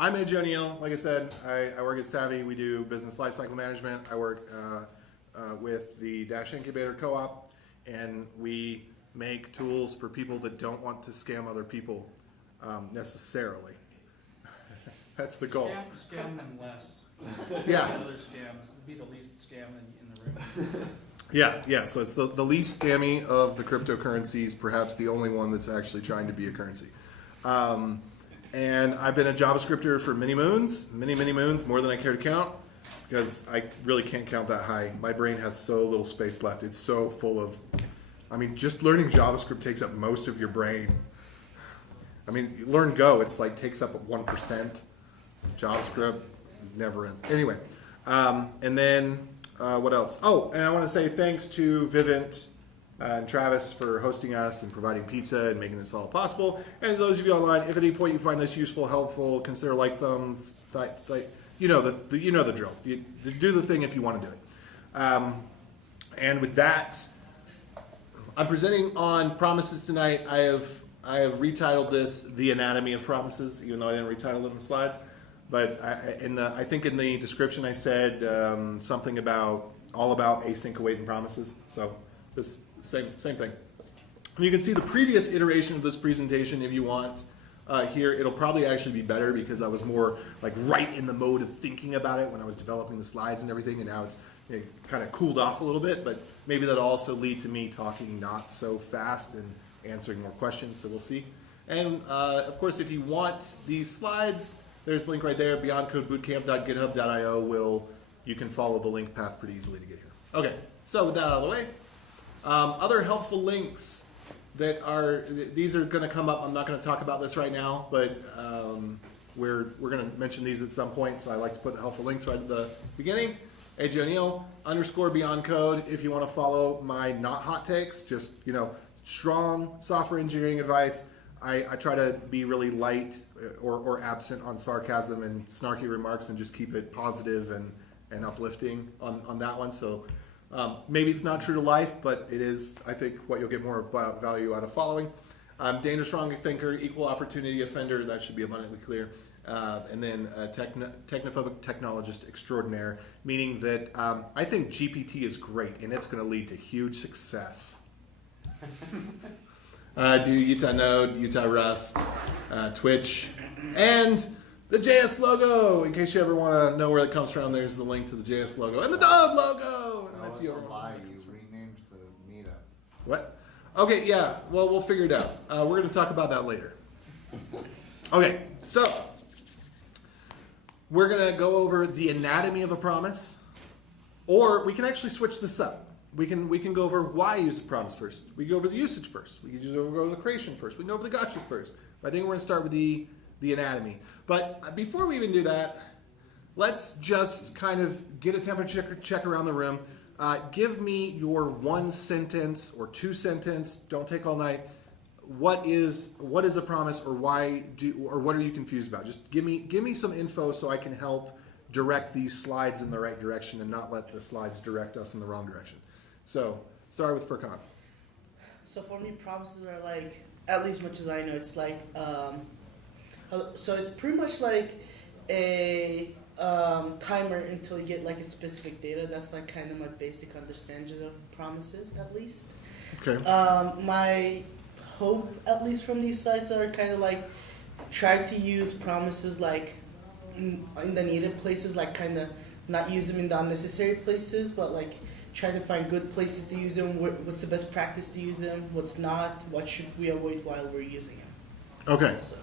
I'm Ed O'Neill. Like I said, I work at Savvy. We do business lifecycle management. I work with the Dash Incubator Co-op, and we make tools for people that don't want to scam other people necessarily. That's the goal. Scam them less. Yeah. Other scams. Be the least scam in the room. Yeah. So it's the least scammy of the cryptocurrencies, perhaps the only one that's actually trying to be a currency. And I've been a JavaScripter for many moons, more than I care to count, because I really can't count that high. My brain has so little space left. It's so full of, just learning JavaScript takes up most of your brain. Learn Go, it's like takes up 1%. JavaScript never ends. Anyway, and then what else? Oh, and I want to say thanks to Vivint and Travis for hosting us and providing pizza and making this all possible. And those of you online, if at any point you find this useful, helpful, consider like, thumbs, you know the drill. You do the thing if you want to do it. And with that, I'm presenting on promises tonight. I have retitled this "The Anatomy of Promises," even though I didn't retitle it in the slides. But I think in the description I said something all about async awaiting promises. So this same thing. And you can see the previous iteration of this presentation if you want. Here it'll probably actually be better because I was more like right in the mode of thinking about it when I was developing the slides and everything, and now it's kind of cooled off a little bit. But maybe that'll also lead to me talking not so fast and answering more questions. So we'll see. And of course, if you want these slides, there's the link right there, beyondcodebootcamp.github.io. You can follow the link path pretty easily to get here. Okay, so with that out of the way, other helpful links these are going to come up. I'm not going to talk about this right now, but we're going to mention these at some point, so I like to put the helpful links right at the beginning. AJ O'Neill _BeyondCode if you want to follow my not hot takes, just strong software engineering advice. I try to be really light or absent on sarcasm and snarky remarks and just keep it positive and uplifting on that one. So maybe it's not true to life, but it is, I think, what you'll get more value out of following. Dangerous wrong thinker, equal opportunity offender, that should be abundantly clear. And then technophobic technologist extraordinaire, meaning that I think GPT is great and it's going to lead to huge success. Do Utah Node, Utah Rust, Twitch, and the JS logo. In case you ever want to know where it comes from, there's the link to the JS logo and the dog logo. That was a lie. You renamed the Meetup. What? Okay, yeah. Well, we'll figure it out. We're going to talk about that later. Okay, so we're going to go over the anatomy of a promise, or we can actually switch this up. We can go over why use the promise first. We go over the usage first. We can just go over the creation first. We can go over the gotchas first. But I think we're going to start with the anatomy. But before we even do that, let's just kind of get a temperature check around the room. Give me your 1 sentence or 2 sentence. Don't take all night. What is a promise, or what are you confused about? Just give me some info so I can help direct these slides in the right direction and not let the slides direct us in the wrong direction. So, start with Furkan. So for me, promises are like, at least much as I know, it's like, so it's pretty much like a timer until you get like a specific data. That's like kind of my basic understanding of promises, at least. Okay. My hope, at least from these sites, are kind of like try to use promises like in the needed places, like kind of not use them in the unnecessary places, but like try to find good places to use them. What's the best practice to use them? What's not? What should we avoid while we're using them? Okay. So.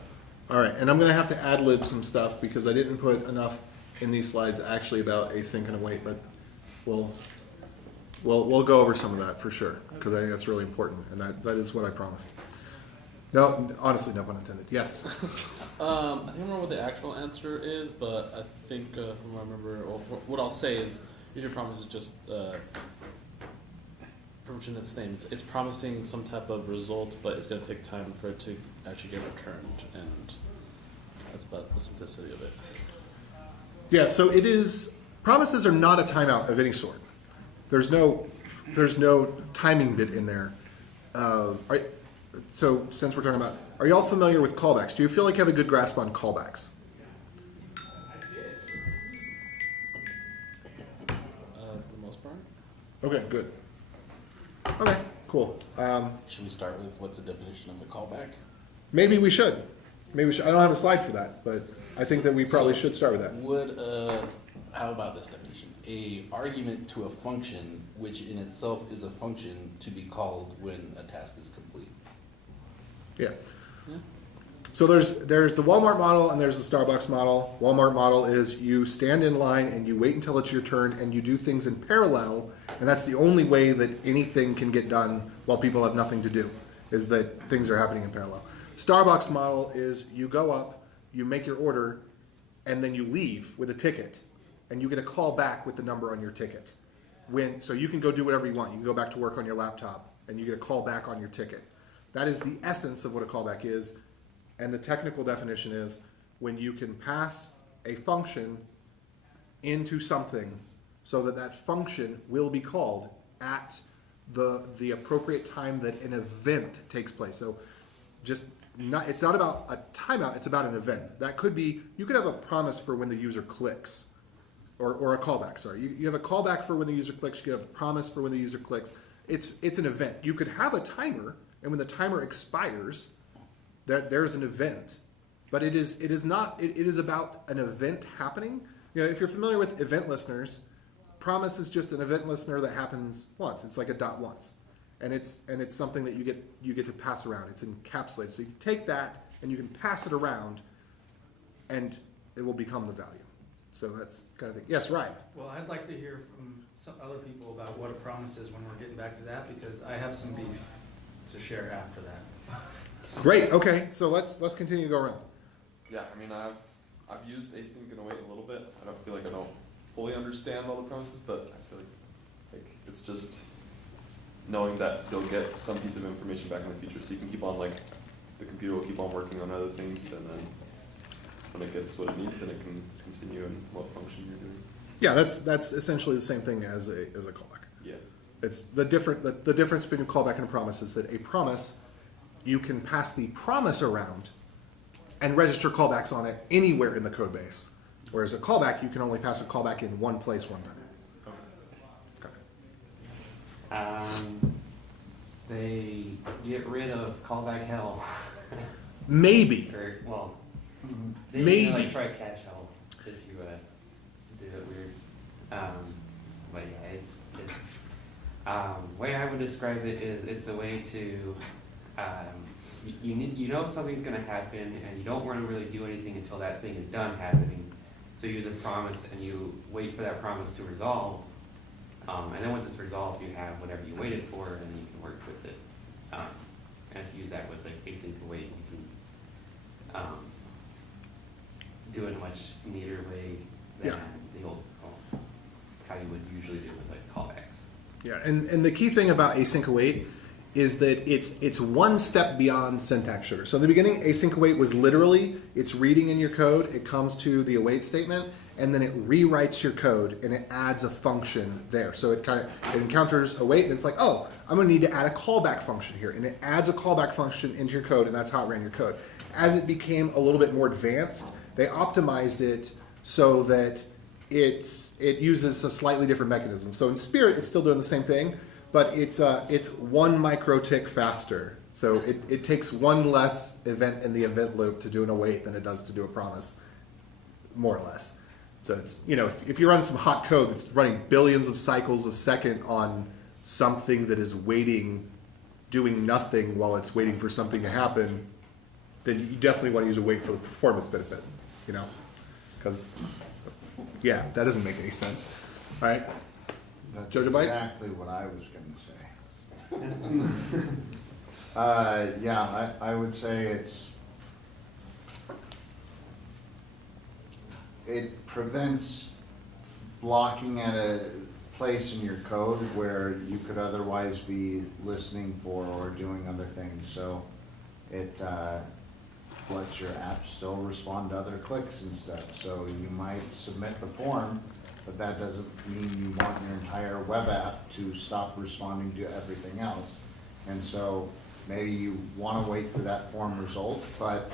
All right. And I'm going to have to ad-lib some stuff because I didn't put enough in these slides actually about async and await, but we'll go over some of that for sure because I think that's really important, and that is what I promised. No, honestly, no pun intended. Yes. I don't remember what the actual answer is, but I think from what I remember, what I'll say is usually promise is just from its name. It's promising some type of result, but it's going to take time for it to actually get returned, and that's about the simplicity of it. Yeah. So it is. Promises are not a timeout of any sort. There's no timing bit in there. So since we're talking about, are you all familiar with callbacks? Do you feel like you have a good grasp on callbacks? Okay, good. Okay, cool. Should we start with what's the definition of a callback? Maybe we should. Maybe we should. I don't have a slide for that, but I think that we probably So, should start with that. Would how about this definition? A argument to a function which in itself is a function to be called when a task is complete. Yeah. Yeah. So there's the Walmart model and there's the Starbucks model. Walmart model is you stand in line and you wait until it's your turn and you do things in parallel, and that's the only way that anything can get done while people have nothing to do, is that things are happening in parallel. Starbucks model is you go up, you make your order, and then you leave with a ticket, and you get a call back with the number on your ticket. So you can go do whatever you want. You can go back to work on your laptop, and you get a call back on your ticket. That is the essence of what a callback is. And the technical definition is when you can pass a function into something so that that function will be called at the appropriate time that an event takes place. So it's not about a timeout, it's about an event. That could be, you could have a promise for when the user clicks, or a callback, sorry. You have a callback for when the user clicks, you could have a promise for when the user clicks. It's an event. You could have a timer, and when the timer expires, there's an event, but it is about an event happening. You know, if you're familiar with event listeners, promise is just an event listener that happens once. It's like a dot once, and it's something that you get to pass around. It's encapsulated, so you take that and you can pass it around, and it will become the value. So that's kind of thing. Yes, Ryan. Well, I'd like to hear from some other people about what a promise is when we're getting back to that, because I have some beef to share after that. Great. Okay, so let's continue to go around. Yeah, I mean, I've used async and await a little bit. I don't feel like I don't fully understand all the promises, but I feel like it's just knowing that you'll get some piece of information back in the future, so you can keep on, like, the computer will keep on working on other things, and then when it gets what it needs, then it can continue in what function you're doing. Yeah, that's essentially the same thing as a callback. Yeah. It's the difference between a callback and a promise is that a promise, you can pass the promise around and register callbacks on it anywhere in the code base. Whereas a callback, you can only pass a callback in one place one time. Okay. They get rid of callback hell. Maybe. Or, well, they Maybe. like try catch hell if you do it weird. But yeah, it's way I would describe it is it's a way to you know something's going to happen and you don't want to really do anything until that thing is done happening. So you use a promise and you wait for that promise to resolve. And then once it's resolved, you have whatever you waited for, and you can work with it. And if you use that with like async await, you can do it in a much neater way than the old how you would usually do with like callbacks. Yeah, and the key thing about async await is that it's one step beyond syntax sugar. So in the beginning, async await was literally, it's reading in your code, it comes to the await statement, and then it rewrites your code and it adds a function there. So it encounters await and it's like, oh, I'm going to need to add a callback function here, and it adds a callback function into your code, and that's how it ran your code. As it became a little bit more advanced, they optimized it so that it uses a slightly different mechanism. So in Spirit, it's still doing the same thing, but it's one micro tick faster. So it takes one less event in the event loop to do an await than it does to do a promise, more or less. So it's, if you run some hot code that's running billions of cycles a second on something that is waiting, doing nothing while it's waiting for something to happen, then you definitely want to use a wait for the performance benefit, because, yeah, that doesn't make any sense, all right? That's Jojo Bite? exactly what I was going to say. I would say it prevents blocking at a place in your code where you could otherwise be listening for or doing other things. So it lets your app still respond to other clicks and stuff. So you might submit the form, but that doesn't mean you want your entire web app to stop responding to everything else. And so maybe you want to wait for that form result, but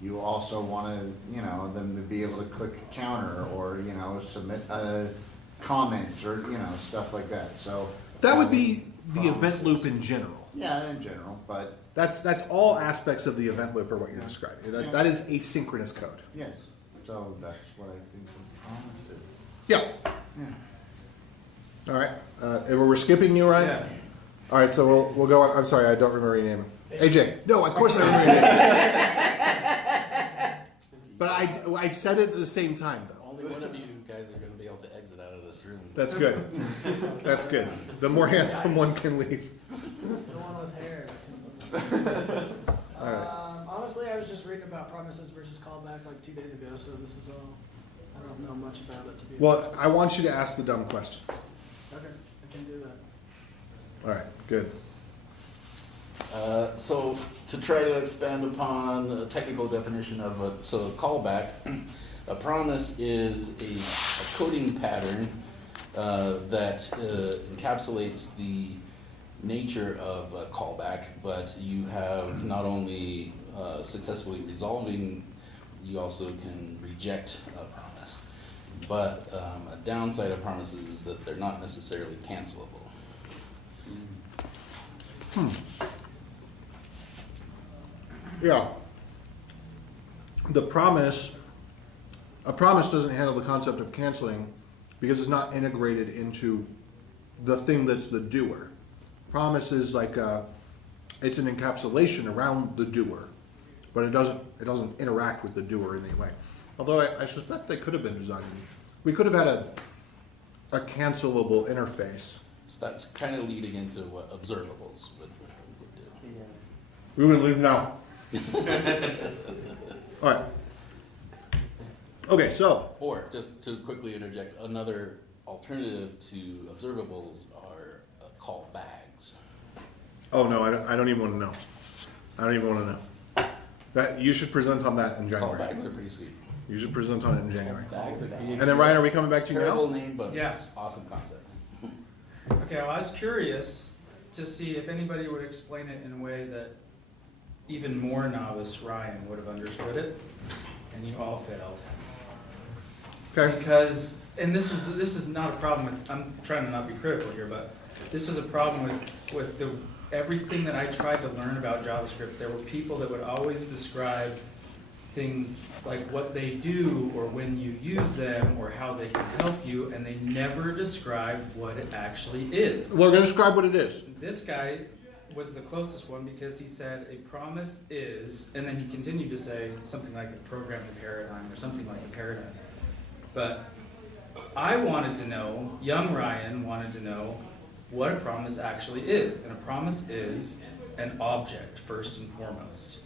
you also want to, them to be able to click a counter or, submit a comment or, stuff like that. So That would be the event loop in general. Yeah, in general, but That's all aspects of the event loop are what you're describing. Yeah. That is asynchronous code. yes. So that's what I think the promise is. Yeah. Yeah. All right. And we're skipping you, Ryan? Yeah. All right, so we'll go on. I'm sorry, I don't remember your name. AJ. No, of course I remember your name. But I said it at the same time, though. Only one of you guys are going to be able to exit out of this room. That's good. That's good. The more handsome one can leave. The one with hair. All right. Honestly, I was just reading about promises versus callback like 2 days ago, so this is all, I don't know much about it to be honest. Well, I want you to ask the dumb questions. Okay, I can do that. All right, good. So to try to expand upon a technical definition of a callback, a promise is a coding pattern that encapsulates the nature of a callback, but you have not only successfully resolving, you also can reject a promise. But a downside of promises is that they're not necessarily cancelable. Yeah. A promise doesn't handle the concept of canceling because it's not integrated into the thing that's the doer. Promise is like it's an encapsulation around the doer, but it doesn't interact with the doer in any way. Although I suspect they could have been designed. We could have had a cancelable interface. So that's kind of leading into what observables would do. We would leave now. All right. Okay, so Or, just to quickly interject, another alternative to observables are callbacks. oh no, I don't even want to know. I don't even want to know. That you should present on that in January. Callbacks are pretty sweet. You should present on it in January. Bags are And then Ryan, are we coming back to you Terrible now? name, but Yeah. it's awesome concept. Okay, well, I was curious to see if anybody would explain it in a way that even more novice Ryan would have understood it, and you all failed. Okay. Because, and this is not a problem with, I'm trying to not be critical here, but this is a problem with everything that I tried to learn about JavaScript. There were people that would always describe things like what they do or when you use them or how they can help you, and they never describe what it actually is. We're going to describe what it is. This guy was the closest one because he said a promise is, and then he continued to say something like a programming paradigm or something like a paradigm. But I wanted to know, young Ryan wanted to know what a promise actually is. And a promise is an object, first and foremost.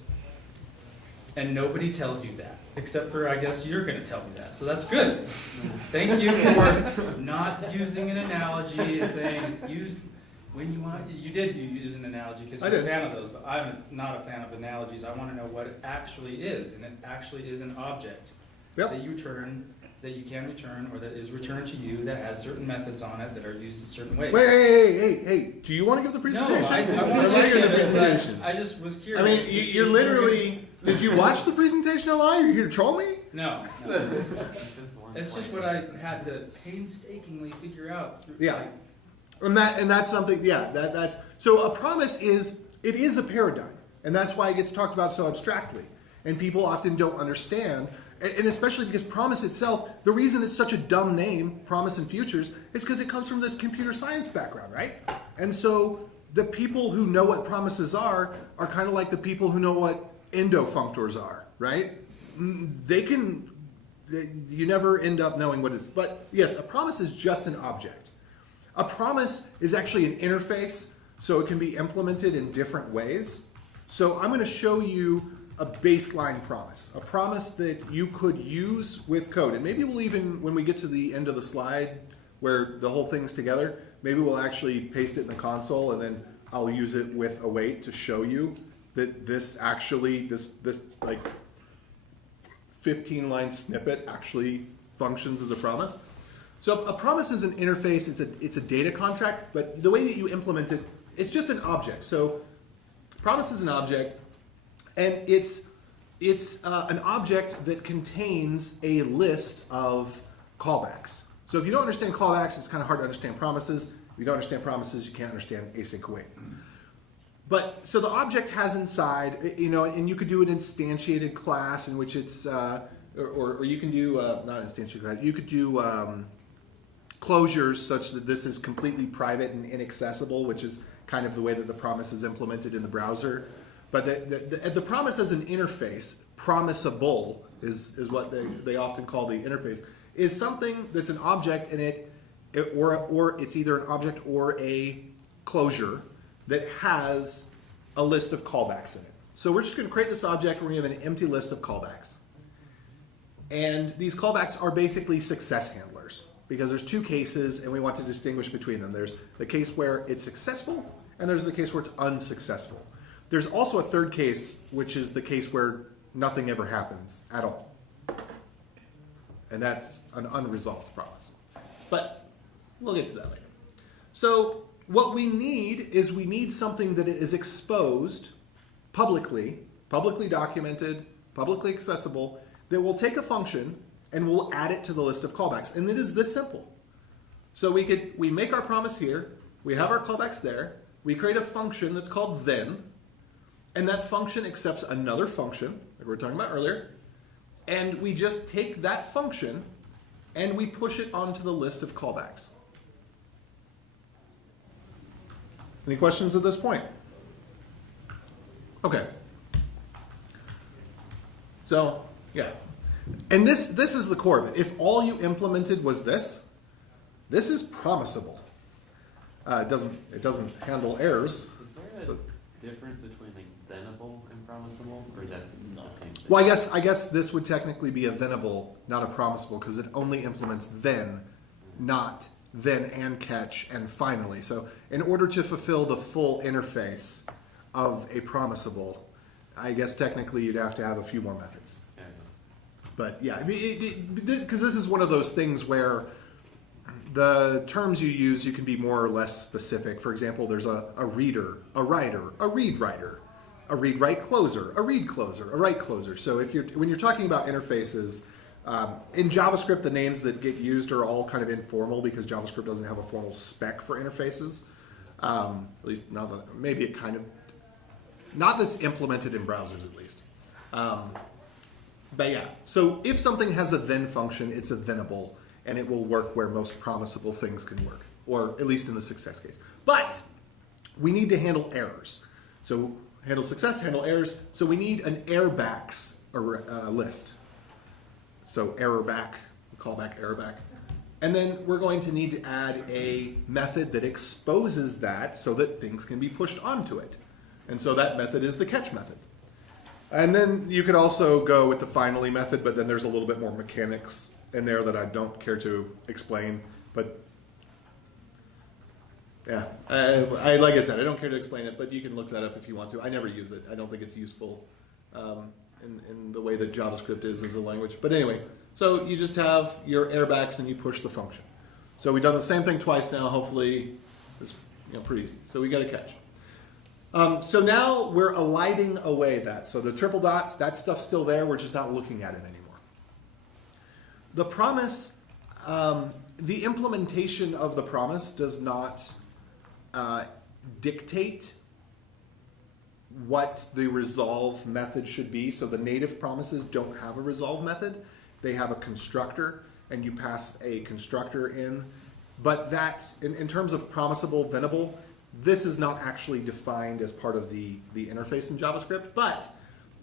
And nobody tells you that, except for, I guess, you're going to tell me that. So that's good. Thank you for not using an analogy and saying it's used when you want. You did use an analogy because you're a fan of those, but I'm not a fan of analogies. I want to know what it actually is. And it actually is an object that you return, that you can return, or that is returned to you, that has certain methods on it that are used in certain ways. Wait, hey! Do you want to give the presentation? No, I want to hear hear the the presentation. I just was curious. I mean, to see you're if literally. Did you watch the presentation online? Are you here to troll me? No. It's just what I had to painstakingly figure out. Yeah. And that's something. Yeah, that's so. A promise is a paradigm, and that's why it gets talked about so abstractly, and people often don't understand. And especially because promise itself, the reason it's such a dumb name, promise and futures, is because it comes from this computer science background, right? And so the people who know what promises are kind of like the people who know what endofunctors are, right? You never end up knowing what it is. But yes, a promise is just an object. A promise is actually an interface, so it can be implemented in different ways. So I'm going to show you a baseline promise, a promise that you could use with code. And maybe we'll even, when we get to the end of the slide where the whole thing's together, maybe we'll actually paste it in the console and then I'll use it with await to show you that this actually, this like 15-line snippet actually functions as a promise. So a promise is an interface, it's a data contract, but the way that you implement it, it's just an object. So promise is an object, and it's an object that contains a list of callbacks. So if you don't understand callbacks, it's kind of hard to understand promises. you don't understand promises, you can't understand async await. But so the object has inside, you know, and you could do an instantiated class in which it's, or you can do not instantiated class. You could do closures such that this is completely private and inaccessible, which is kind of the way that the promise is implemented in the browser. But the promise as an interface, promisable is what they often call the interface, is something that's an object in it, or it's either an object or a closure that has a list of callbacks in it. So we're just going to create this object. We're going to have an empty list of callbacks. And these callbacks are basically success handlers because there's two cases and we want to distinguish between them. There's the case where it's successful and there's the case where it's unsuccessful. There's also a third case, which is the case where nothing ever happens at all. And that's an unresolved promise. But we'll get to that later. So what we need is we need something that is exposed publicly documented, publicly accessible, that will take a function and we'll add it to the list of callbacks. And it is this simple. So we make our promise here, we have our callbacks there, we create a function that's called then, and that function accepts another function, like we were talking about earlier, and we just take that function and we push it onto the list of callbacks. Any questions at this point? Okay. So, yeah. And this is the core of it. If all you implemented was this is promisable. It doesn't handle errors. Is there a difference between like thenable and promisable, or is that the same thing? Well, I guess this would technically be a thenable, not a promisable, because it only implements then, not then and catch and finally. So in order to fulfill the full interface of a promisable, I guess technically you'd have to have a few more methods. Yeah. But yeah, because this is one of those things where the terms you use, you can be more or less specific. For example, there's a reader, a writer, a read writer, a read write closer, a read closer, a write closer. So when you're talking about interfaces, in JavaScript, the names that get used are all kind of informal because JavaScript doesn't have a formal spec for interfaces. At least not that, maybe it kind of, not that's implemented in browsers at least. But yeah, so if something has a then function, it's a thenable, and it will work where most promisable things can work, or at least in the success case. But we need to handle errors. So handle success, handle errors. So we need an airbacks list. So error back, callback error back. And then we're going to need to add a method that exposes that so that things can be pushed onto it. And so that method is the catch method. And then you could also go with the finally method, but then there's a little bit more mechanics in there that I don't care to explain. But yeah, like I said, I don't care to explain it, but you can look that up if you want to. I never use it. I don't think it's useful in the way that JavaScript is as a language. But anyway, so you just have your airbacks and you push the function. So we've done the same thing twice now. Hopefully it's pretty easy. So we got a catch. So now we're alighting away that. So the triple dots, that stuff's still there. We're just not looking at it anymore. The promise, the implementation of the promise does not dictate what the resolve method should be. So the native promises don't have a resolve method. They have a constructor, and you pass a constructor in. But that, in terms of promisable, venable, this is not actually defined as part of the interface in JavaScript, but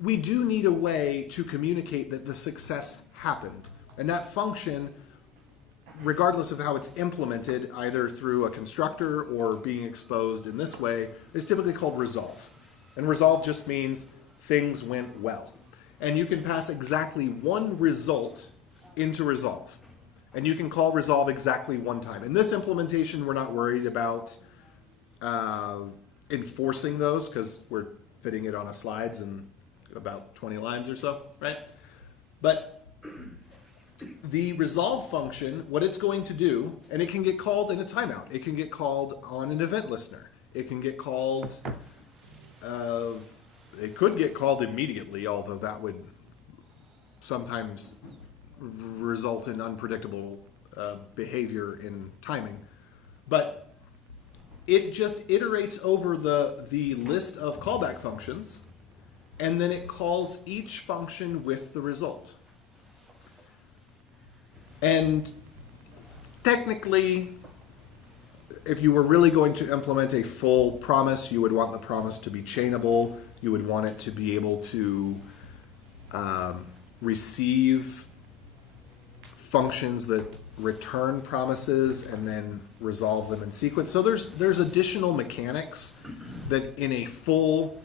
we do need a way to communicate that the success happened. And that function, regardless of how it's implemented, either through a constructor or being exposed in this way, is typically called resolve. And resolve just means things went well. And you can pass exactly one result into resolve. And you can call resolve exactly one time. In this implementation, we're not worried about enforcing those because we're fitting it on a slides in about 20 lines or so, right? But the resolve function, what it's going to do, and it can get called in a timeout. It can get called on an event listener. It can get called, it could get called immediately, although that would sometimes result in unpredictable behavior in timing. But it just iterates over the list of callback functions, and then it calls each function with the result. And technically, if you were really going to implement a full promise, you would want the promise to be chainable. You would want it to be able to receive functions that return promises and then resolve them in sequence. So there's additional mechanics that in a full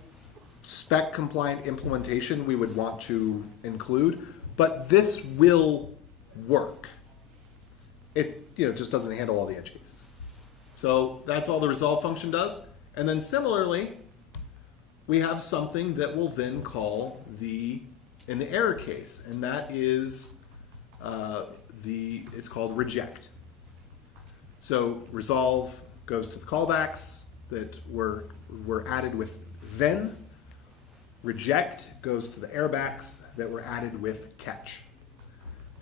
spec compliant implementation we would want to include, but this will work. It just doesn't handle all the edge cases. So that's all the resolve function does. And then similarly, we have something that will then call in the error case, and that is it's called reject. So resolve goes to the callbacks that were added with then. Reject goes to the airbacks that were added with catch.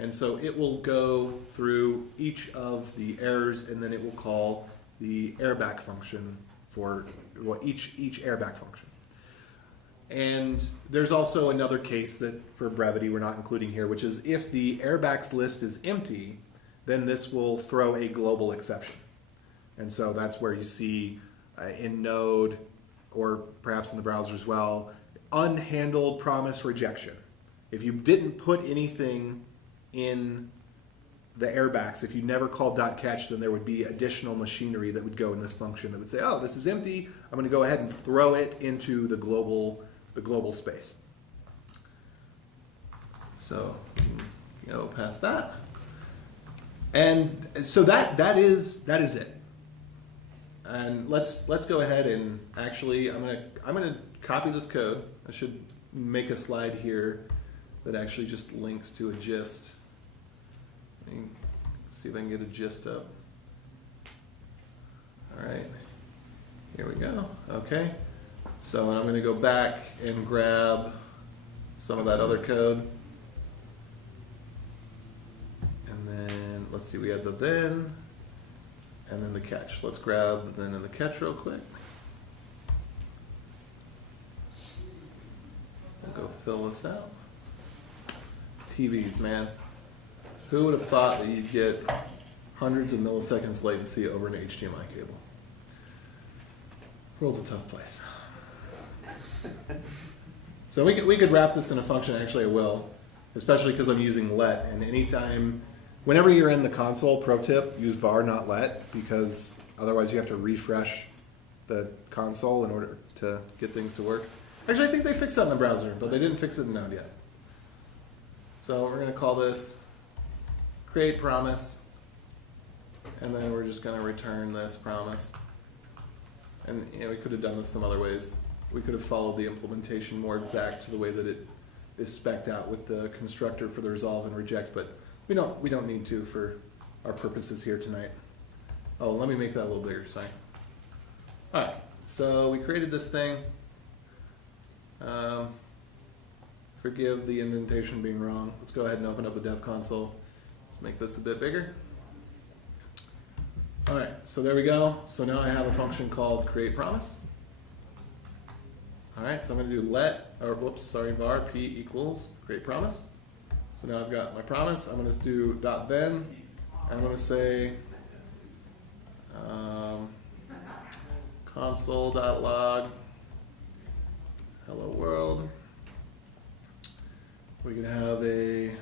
And so it will go through each of the errors, and then it will call the airback function for each airback function. And there's also another case that, for brevity, we're not including here, which is if the airbacks list is empty, then this will throw a global exception. And so that's where you see in Node, or perhaps in the browser as well, unhandled promise rejection. If you didn't put anything in the airbacks, if you never called .catch, then there would be additional machinery that would go in this function that would say, oh, this is empty, I'm going to go ahead and throw it into the global space. So go past that. And so that is it. And let's go ahead and actually I'm gonna copy this code. I should make a slide here that actually just links to a gist. Let me see if I can get a gist up. All right, here we go. Okay, so I'm going to go back and grab some of that other code. And then let's see, we had the then and then the catch. Let's grab the then and the catch real quick. We'll go fill this out. TVs, man. Who would have thought that you'd get hundreds of milliseconds latency over an HDMI cable? World's a tough place. So we could wrap this in a function. Actually, I will, especially because I'm using let. And whenever you're in the console, pro tip, use var, not let, because otherwise you have to refresh the console in order to get things to work. Actually, I think they fixed that in the browser, but they didn't fix it in Node yet. So we're going to call this create promise, and then we're just going to return this promise. And we could have done this some other ways. We could have followed the implementation more exact to the way that it is spec'd out with the constructor for the resolve and reject, but we don't need to for our purposes here tonight. Oh, let me make that a little bigger, sorry. All right, so we created this thing. Forgive the indentation being wrong. Let's go ahead and open up the dev console. Let's make this a bit bigger. All right, so there we go. So now I have a function called create promise. All right, so I'm going to do var p equals create promise. So now I've got my promise. I'm going to do .then, and I'm going to say console.log hello world. We can have we'll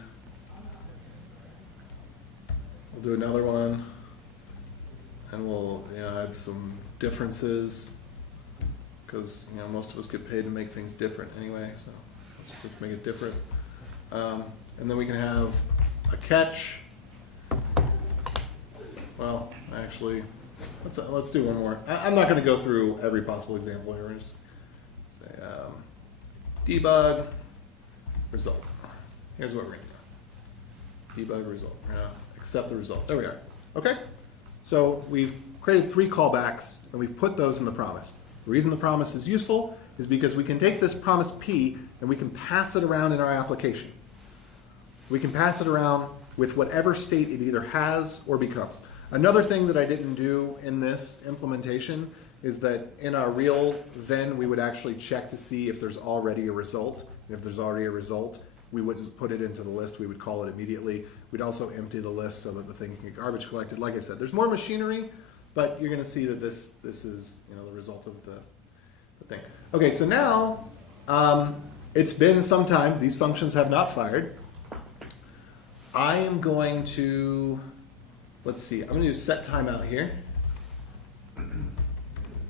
do another one, and we'll add some differences, because most of us get paid to make things different anyway, so let's make it different. And then we can have a catch. Well, actually, let's do one more. I'm not going to go through every possible example here. We're just say debug result. Here's what we're going to do. Debug result. We're going to accept the result. There we are. Okay? So we've created 3 callbacks, and we've put those in the promise. The reason the promise is useful is because we can take this promise P and we can pass it around in our application. We can pass it around with whatever state it either has or becomes. Another thing that I didn't do in this implementation is that in our real then we would actually check to see if there's already a result. And if there's already a result, we wouldn't put it into the list, we would call it immediately. We'd also empty the list so that the thing can get garbage collected. Like I said, there's more machinery, but you're gonna see that this is the result of the thing. Okay, so now it's been some time, these functions have not fired. I am going to, let's see, I'm gonna do set timeout here.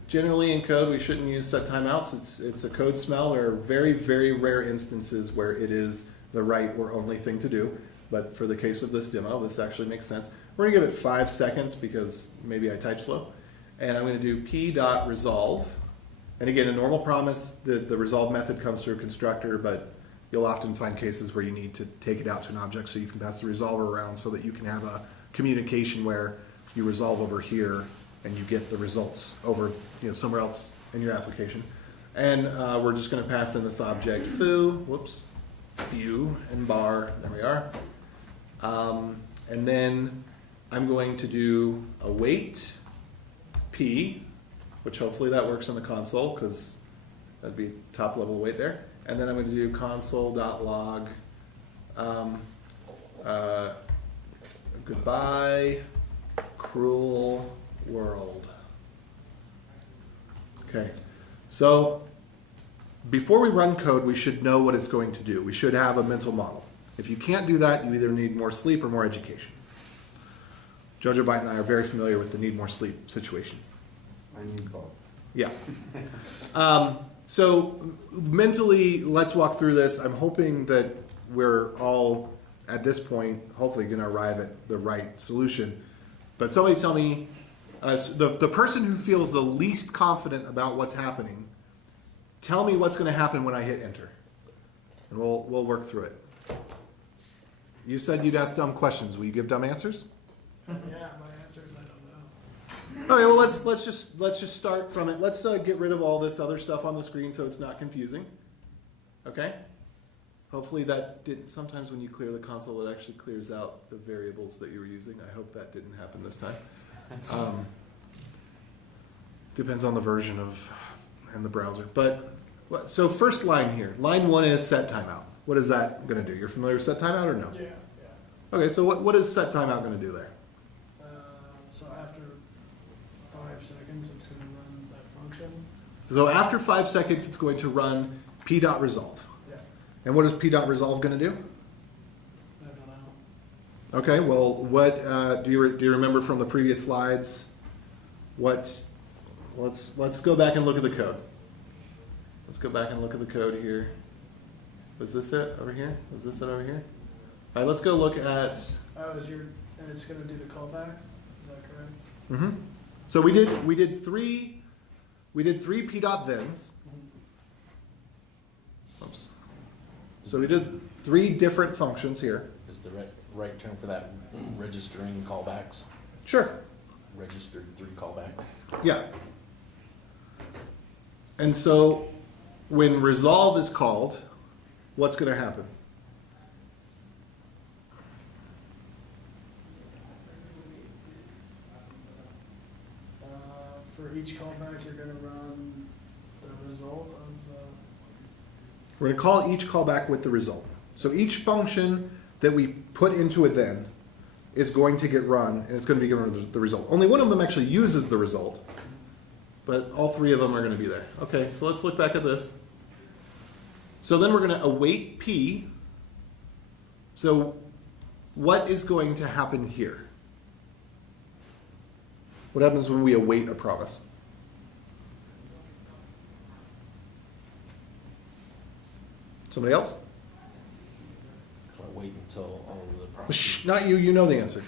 Generally in code, we shouldn't use set timeouts. It's a code smell. There are very, very rare instances where it is the right or only thing to do. But for the case of this demo, this actually makes sense. We're gonna give it 5 seconds because maybe I type slow. And I'm gonna do p.resolve. And again, a normal promise, the resolve method comes through a constructor, but you'll often find cases where you need to take it out to an object so you can pass the resolver around so that you can have a communication where you resolve over here and you get the results over somewhere else in your application. And we're just going to pass in this object foo, view and bar, there we are. And then I'm going to do await p, which hopefully that works on the console because that'd be top level await there. And then I'm going to do console.log goodbye cruel world. Okay, so before we run code, we should know what it's going to do. We should have a mental model. If you can't do that, you either need more sleep or more education. Jojo Byte and I are very familiar with the need more sleep situation. I need both. Yeah. So mentally, let's walk through this. I'm hoping that we're all, at this point, hopefully going to arrive at the right solution. But somebody tell me, the person who feels the least confident about what's happening, tell me what's going to happen when I hit enter. And we'll work through it. You said you'd ask dumb questions. Will you give dumb answers? Yeah, my answer is I don't know. Okay, well let's just start from it. Let's get rid of all this other stuff on the screen so it's not confusing. Okay? Hopefully that didn't. Sometimes when you clear the console, it actually clears out the variables that you were using. I hope that didn't happen this time. Depends on the version of and the browser. But so first line here, line 1 is set timeout. What is that going to do? You're familiar with set timeout or no? Yeah. Okay, so what is set timeout going to do there? So after 5 seconds, it's going to run that function. So after 5 seconds, it's going to run p.resolve. Yeah. And what is p.resolve going to do? I don't know. Okay, well, what do you remember from the previous slides? Let's go back and look at the code. Let's go back and look at the code here. Was this it over here? Was this it over here? All right, let's go look at. And it's going to do the callback. Is that correct? Mm-hmm. So we did three p.thens. Oops. So we did 3 different functions here. Is the right term for that registering callbacks? Sure. Registered 3 callbacks. Yeah. And so when resolve is called, what's going to happen? For each callback, you're going to run the result of the... We're going to call each callback with the result. So each function that we put into a then is going to get run, and it's going to be given the result. Only one of them actually uses the result, but all 3 of them are going to be there. Okay, so let's look back at this. So then we're going to await P. So what is going to happen here? What happens when we await a promise? Somebody else? I'll wait until all of the processes. Shh, not you. You know the answer.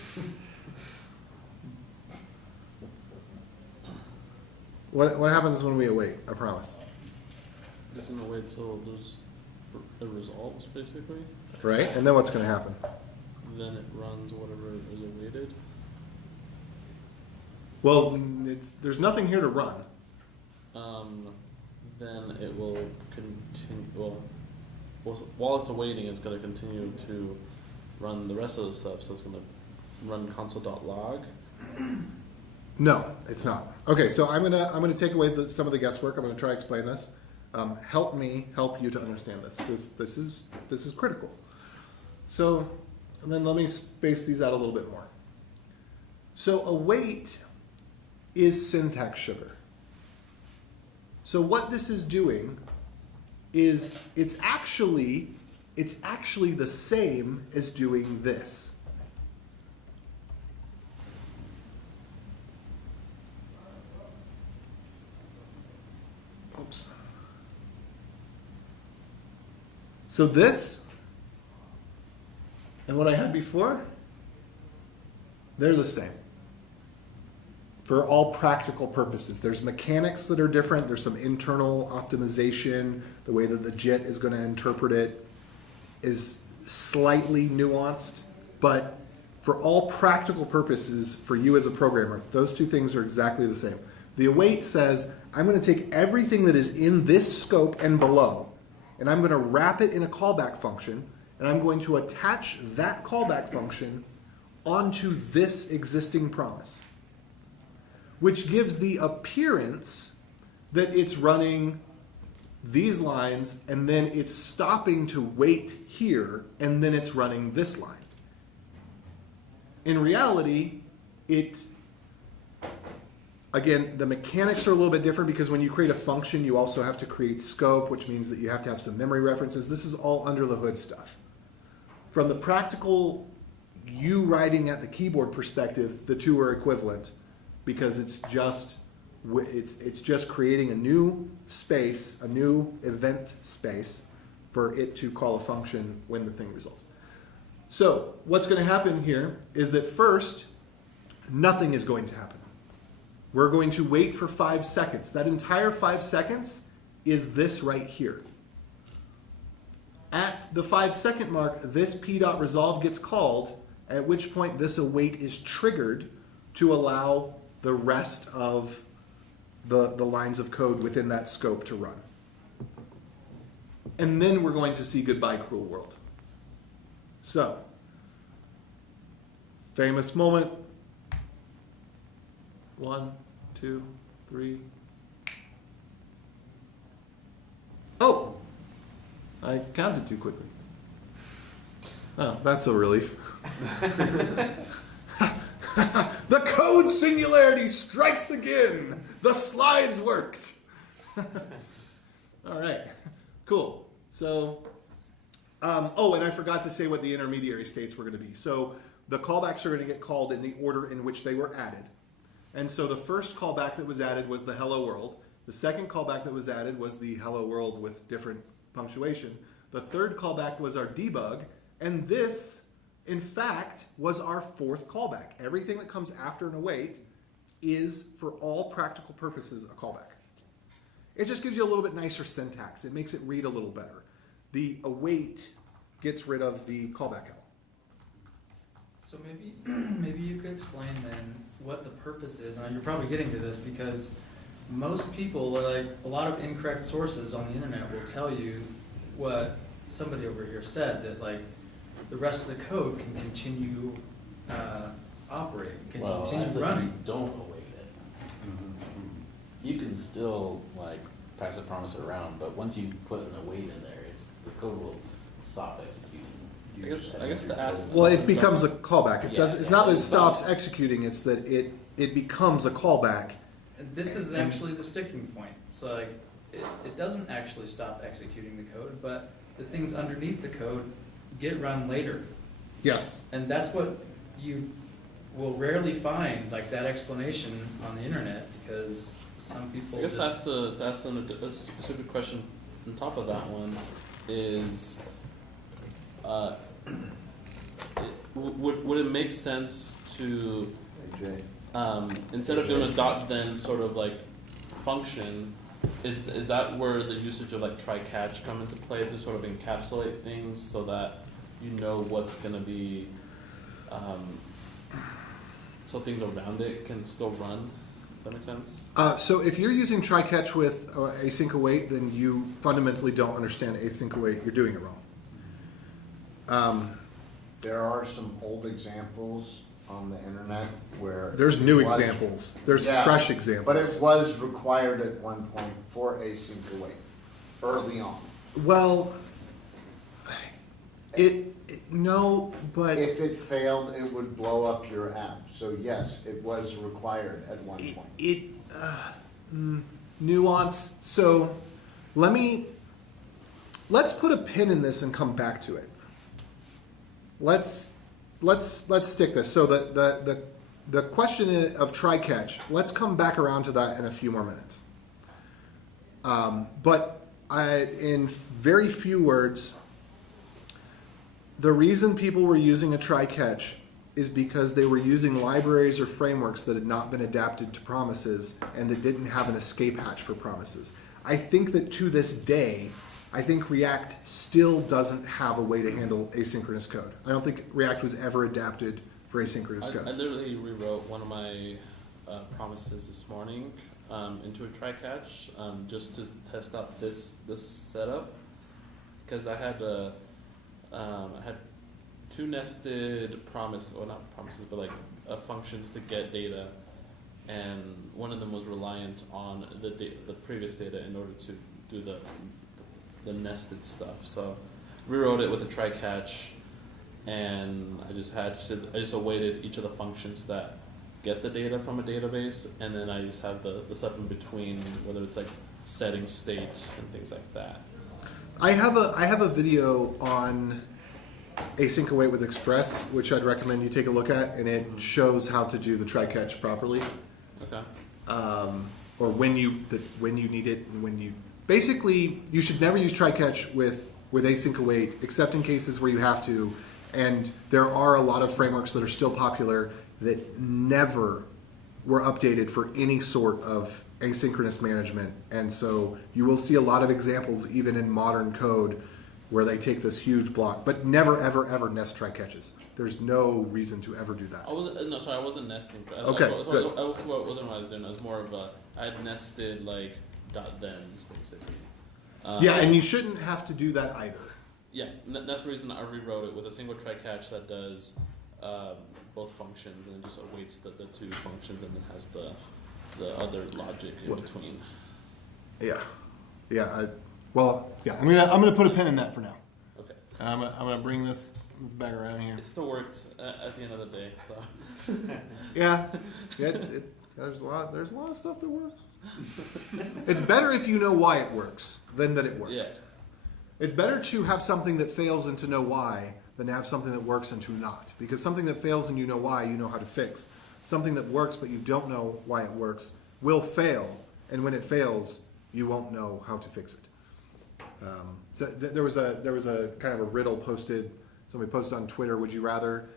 What happens when we await a promise? It's gonna wait till there's it resolves basically. Right? And then what's going to happen? Then it runs whatever is awaited. Well, there's nothing here to run. Then it will continue. Well, while it's awaiting, it's going to continue to run the rest of the stuff. So it's going to run console.log, No, it's not. Okay, so I'm gonna take away some of the guesswork. I'm gonna try to explain this. Help me help you to understand this. This is critical. So, and then let me space these out a little bit more. So await is syntax sugar. So what this is doing is it's actually the same as doing this. Oops. So this and what I had before, they're the same for all practical purposes. There's mechanics that are different. There's some internal optimization. The way that the JIT is going to interpret it is slightly nuanced, but for all practical purposes for you as a programmer, those two things are exactly the same. The await says, I'm going to take everything that is in this scope and below, and I'm going to wrap it in a callback function, and I'm going to attach that callback function onto this existing promise, which gives the appearance that it's running these lines and then it's stopping to wait here and then it's running this line. In reality, again, the mechanics are a little bit different because when you create a function, you also have to create scope, which means that you have to have some memory references. This is all under the hood stuff. From the practical, you writing at the keyboard perspective, the two are equivalent because it's just creating a new space, a new event space for it to call a function when the thing resolves. So what's going to happen here is that first, nothing is going to happen. We're going to wait for 5 seconds. That entire 5 seconds is this right here. At the 5-second mark, this p.resolve gets called, at which point this await is triggered to allow the rest of the lines of code within that scope to run. And then we're going to see goodbye, cruel world. So, famous moment. 1, 2, 3. Oh! I counted too quickly. Oh, that's a relief. The code singularity strikes again. The slides worked. All right, cool. So, oh, and I forgot to say what the intermediary states were going to be. So the callbacks are going to get called in the order in which they were added. And so the first callback that was added was the hello world. The second callback that was added was the hello world with different punctuation. The third callback was our debug. And this, in fact, was our fourth callback. Everything that comes after an await is, for all practical purposes, a callback. It just gives you a little bit nicer syntax. It makes it read a little better. The await gets rid of the callback element. So maybe you could explain then what the purpose is. And you're probably getting to this because most people, like a lot of incorrect sources on the internet, will tell you what somebody over here said, that like the rest of the code can continue operating, can continue running. You don't await it. You can still like pass a promise around, but once you put an await in there, the code will stop executing. I guess to ask. Well, it becomes a callback. It's not that it stops executing, it's that it becomes a callback. And this is actually the sticking point. So like, it doesn't actually stop executing the code, but the things underneath the code get run later. Yes. And that's what you will rarely find, like that explanation on the internet, because some people I guess just... to ask them a specific question on top of that one is, would it make sense to, instead of doing a dot then sort of like function, is that where the usage of like try catch come into play to sort of encapsulate things so that you know what's going to be, so things around it can still run? Does that make sense? So if you're using try catch with async await, then you fundamentally don't understand async await. You're doing it wrong. There are some old examples on the internet where There's new it was- examples. There's Yeah, fresh examples. But it was required at one point for async await early on. Well, no, but If it failed, it would blow up your app. So yes, it was required at one point. nuance. So let's put a pin in this and come back to it. Let's stick this. So the question of try catch. Let's come back around to that in a few more minutes. But in very few words, the reason people were using a try catch is because they were using libraries or frameworks that had not been adapted to promises and that didn't have an escape hatch for promises. I think that to this day, I think React still doesn't have a way to handle asynchronous code. I don't think React was ever adapted for asynchronous I code. literally rewrote one of my promises this morning into a try catch just to test out this setup, because I had two nested promises, or not promises, but like functions to get data, and one of them was reliant on the previous data in order to do the nested stuff. So rewrote it with a try catch, and I just awaited each of the functions that get the data from a database, and then I just have the stuff in between, whether it's like setting states and things like that. I have a video on async await with Express, which I'd recommend you take a look at, and it shows how to do the try catch properly. Okay. Or when you need it, and when you basically you should never use try catch with async await except in cases where you have to, and there are a lot of frameworks that are still popular that never were updated for any sort of asynchronous management, and so you will see a lot of examples even in modern code where they take this huge block, but never ever nest try catches. There's no reason to ever do that. I wasn't nesting. Okay, good. That wasn't what I was doing. I was more of I had nested like .thens basically. Yeah, and you shouldn't have to do that either. Yeah, that's the reason I rewrote it with a single try catch that does both functions, and it just awaits the two functions and then has the other logic in between. Yeah, I'm gonna put a pin in that for now. Okay. And I'm gonna bring this back around here. It still worked at the end of the day, so. Yeah, there's a lot of stuff that works. It's better if you know why it works than that it works. Yes. It's better to have something that fails and to know why than to have something that works and to not. Because something that fails and you know why, you know how to fix. Something that works but you don't know why it works will fail, and when it fails, you won't know how to fix it. There was a kind of a riddle posted. Somebody posted on Twitter. Would you rather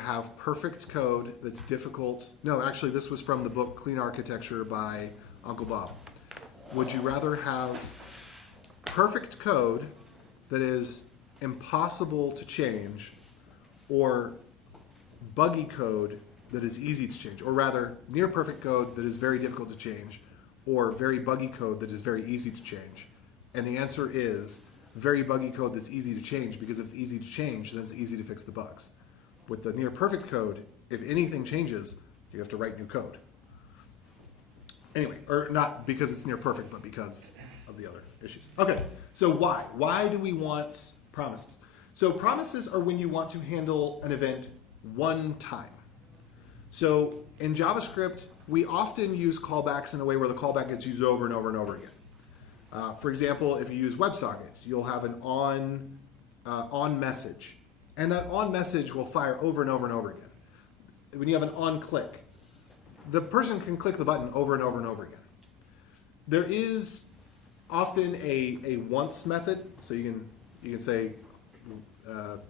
have perfect code that's difficult? No, actually, this was from the book Clean Architecture by Uncle Bob. Would you rather have perfect code that is impossible to change, or buggy code that is easy to change, or rather near perfect code that is very difficult to change, or very buggy code that is very easy to change? And the answer is very buggy code that's easy to change, because if it's easy to change, then it's easy to fix the bugs. With the near perfect code, if anything changes, you have to write new code. Anyway, or not because it's near perfect, but because of the other issues. Okay, so why? Why do we want promises? So promises are when you want to handle an event one time. So in JavaScript, we often use callbacks in a way where the callback gets used over and over and over again. For example, if you use WebSockets, you'll have an on message, and that on message will fire over and over and over again. When you have an on click, the person can click the button over and over and over again. There is often a once method, so you can say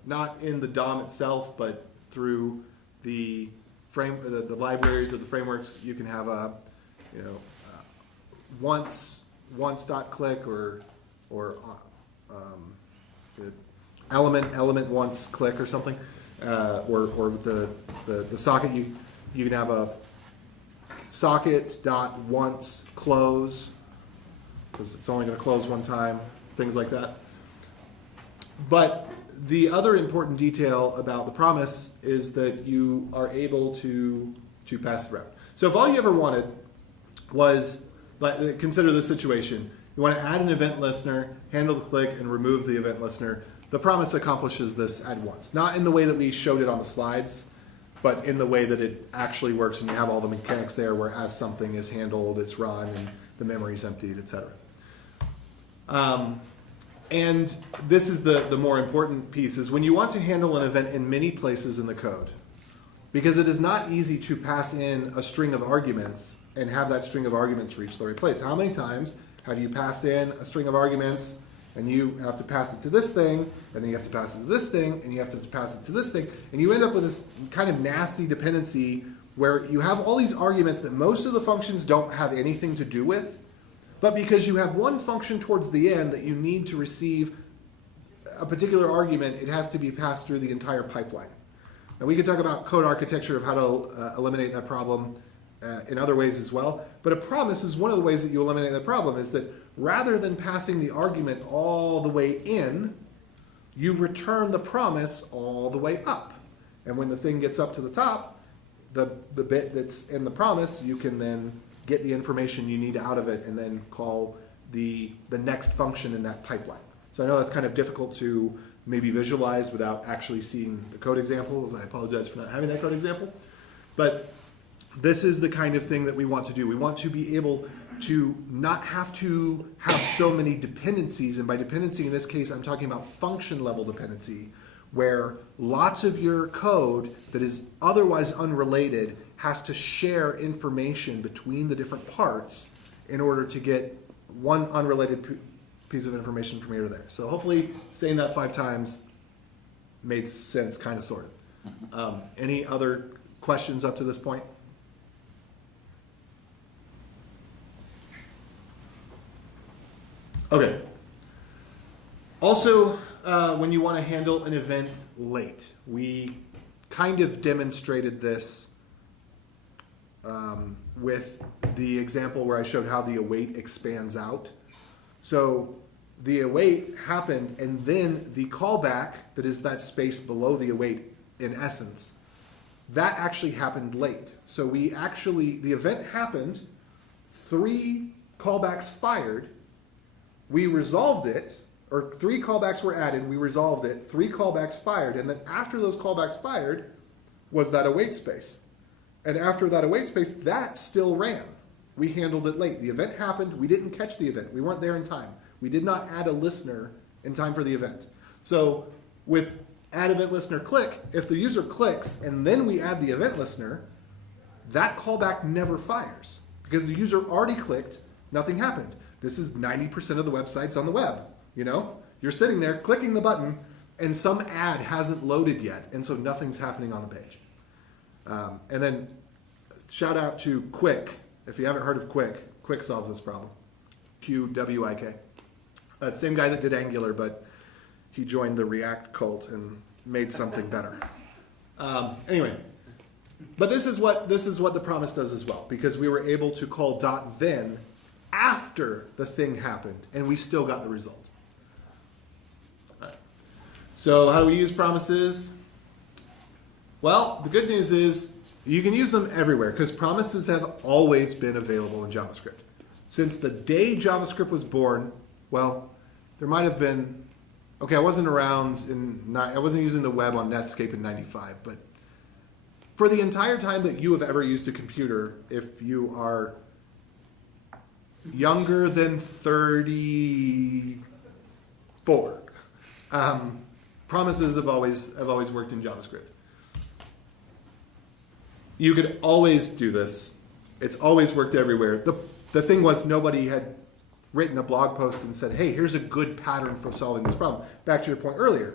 not in the DOM itself, but through the libraries of the frameworks, you can have a once.click or element once click or something, or with the socket you can have a socket dot once close, because it's only going to close one time, things like that. But the other important detail about the promise is that you are able to pass the route. So if all you ever wanted was, like, consider this situation. You want to add an event listener, handle the click, and remove the event listener. The promise accomplishes this at once. Not in the way that we showed it on the slides, but in the way that it actually works, and you have all the mechanics there where as something is handled, it's run, and the memory is emptied, etc. And this is the more important piece, is when you want to handle an event in many places in the code, because it is not easy to pass in a string of arguments and have that string of arguments reach the right place. How many times have you passed in a string of arguments and you have to pass it to this thing, and then you have to pass it to this thing, and you have to pass it to this thing, and you end up with this kind of nasty dependency where you have all these arguments that most of the functions don't have anything to do with, but because you have one function towards the end that you need to receive a particular argument, it has to be passed through the entire pipeline. Now we could talk about code architecture of how to eliminate that problem in other ways as well, but a promise is one of the ways that you eliminate that problem, is that rather than passing the argument all the way in, you return the promise all the way up. And when the thing gets up to the top, the bit that's in the promise, you can then get the information you need out of it and then call the next function in that pipeline. So I know that's kind of difficult to maybe visualize without actually seeing the code examples. I apologize for not having that code example. But this is the kind of thing that we want to do. We want to be able to not have to have so many dependencies. And by dependency in this case, I'm talking about function level dependency, where lots of your code that is otherwise unrelated has to share information between the different parts in order to get one unrelated piece of information from here to there. So hopefully saying that 5 times made sense, kind of, sort of. Any other questions up to this point? Okay. Also, when you want to handle an event late, we kind of demonstrated this with the example where I showed how the await expands out. So the await happened, and then the callback, that is that space below the await in essence, that actually happened late. So the event happened, 3 callbacks fired, we resolved it, or 3 callbacks were added, we resolved it, 3 callbacks fired, and then after those callbacks fired was that await space. And after that await space, that still ran. We handled it late. The event happened, we didn't catch the event, we weren't there in time. We did not add a listener in time for the event. So with add event listener click, if the user clicks and then we add the event listener, that callback never fires because the user already clicked, nothing happened. This is 90% of the websites on the web. You know, you're sitting there clicking the button and some ad hasn't loaded yet, and so nothing's happening on the page. And then shout out to Quick. If you haven't heard of Quick, Quick solves this problem. QWIK. Same guy that did Angular, but he joined the React cult and made something better. Anyway, but this is what the promise does as well, because we were able to call .then after the thing happened, and we still got the result. All right. So how do we use promises? Well, the good news is you can use them everywhere, because promises have always been available in JavaScript. Since the day JavaScript was born, well, there might have been, okay, I wasn't around, I wasn't using the web on Netscape in 95, but for the entire time that you have ever used a computer, if you are younger than 34, promises have always worked in JavaScript. You could always do this. It's always worked everywhere. The thing was, nobody had written a blog post and said, hey, here's a good pattern for solving this problem. Back to your point earlier,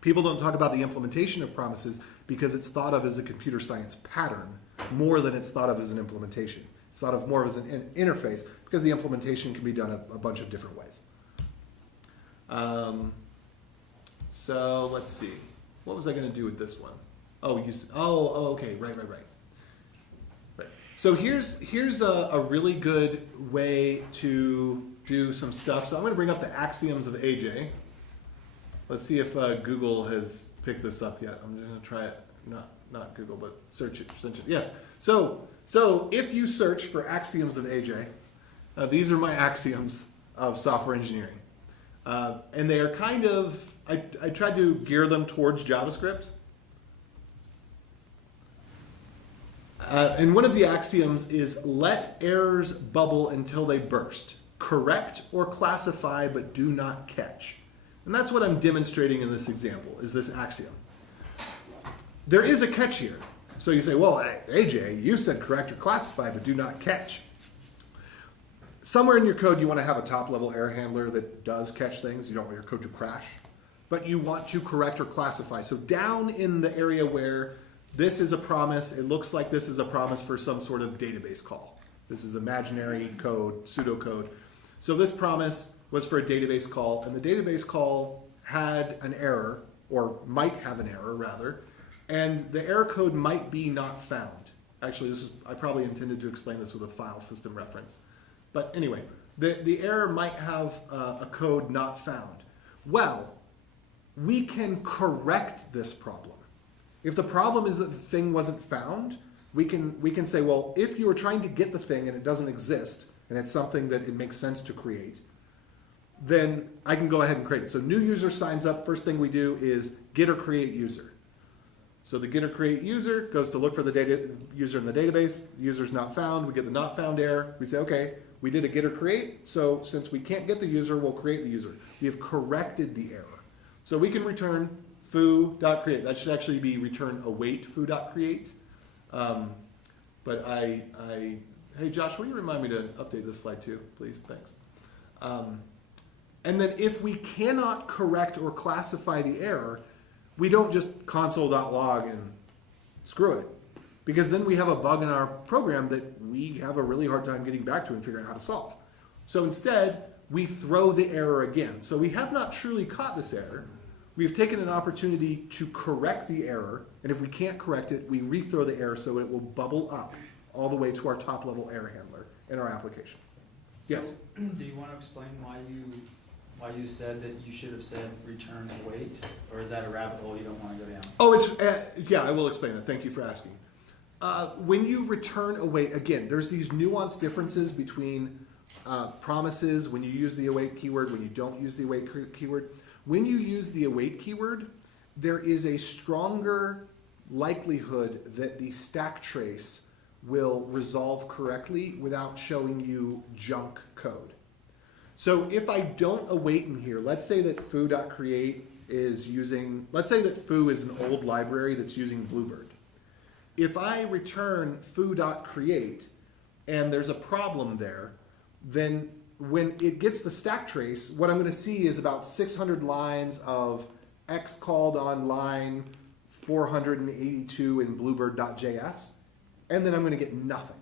people don't talk about the implementation of promises because it's thought of as a computer science pattern more than it's thought of as an implementation. It's thought of more as an interface because the implementation can be done a bunch of different ways. So let's see. What was I going to do with this one? Okay, right. So here's a really good way to do some stuff. So I'm going to bring up the axioms of AJ. Let's see if Google has picked this up yet. I'm just gonna try it. Not Google, but search it. Yes. So if you search for axioms of AJ, these are my axioms of software engineering, and they are kind of. I tried to gear them towards JavaScript. And one of the axioms is let errors bubble until they burst. Correct or classify, but do not catch. And that's what I'm demonstrating in this example, is this axiom. There is a catch here. So you say, well, AJ, you said correct or classify, but do not catch. Somewhere in your code, you want to have a top-level error handler that does catch things. You don't want your code to crash. But you want to correct or classify. So down in the area where this is a promise, it looks like this is a promise for some sort of database call. This is imaginary code, pseudocode. So this promise was for a database call, and the database call had an error, or might have an error rather, and the error code might be not found. Actually, I probably intended to explain this with a file system reference. But anyway, the error might have a code not found. Well, we can correct this problem. If the problem is that the thing wasn't found, we can say, well, if you are trying to get the thing and it doesn't exist, and it's something that it makes sense to create, then I can go ahead and create it. So new user signs up, first thing we do is get or create user. So the get or create user goes to look for the data user in the database. The user's not found, we get the not found error. We say, okay, we did a get or create, so since we can't get the user, we'll create the user. We have corrected the error. So we can return foo.create. That should actually be return await foo.create. But hey Josh, will you remind me to update this slide too, please? Thanks. And then if we cannot correct or classify the error, we don't just console.log and screw it. Because then we have a bug in our program that we have a really hard time getting back to and figuring out how to solve. So instead, we throw the error again. So we have not truly caught this error. We've taken an opportunity to correct the error, and if we can't correct it, we rethrow the error so it will bubble up all the way to our top level error handler in our application. Yes? So, do you want to explain why you said that you should have said return await, or is that a rabbit hole you don't want to go down? Oh, it's yeah, I will explain that. Thank you for asking. When you return await, again, there's these nuanced differences between promises when you use the await keyword, when you don't use the await keyword. When you use the await keyword, there is a stronger likelihood that the stack trace will resolve correctly without showing you junk code. So if I don't await in here, let's say that foo.create is using, let's say that foo is an old library that's using Bluebird. If I return foo.create and there's a problem there, then when it gets the stack trace, what I'm going to see is about 600 lines of X called on line 482 in Bluebird.js, and then I'm going to get nothing.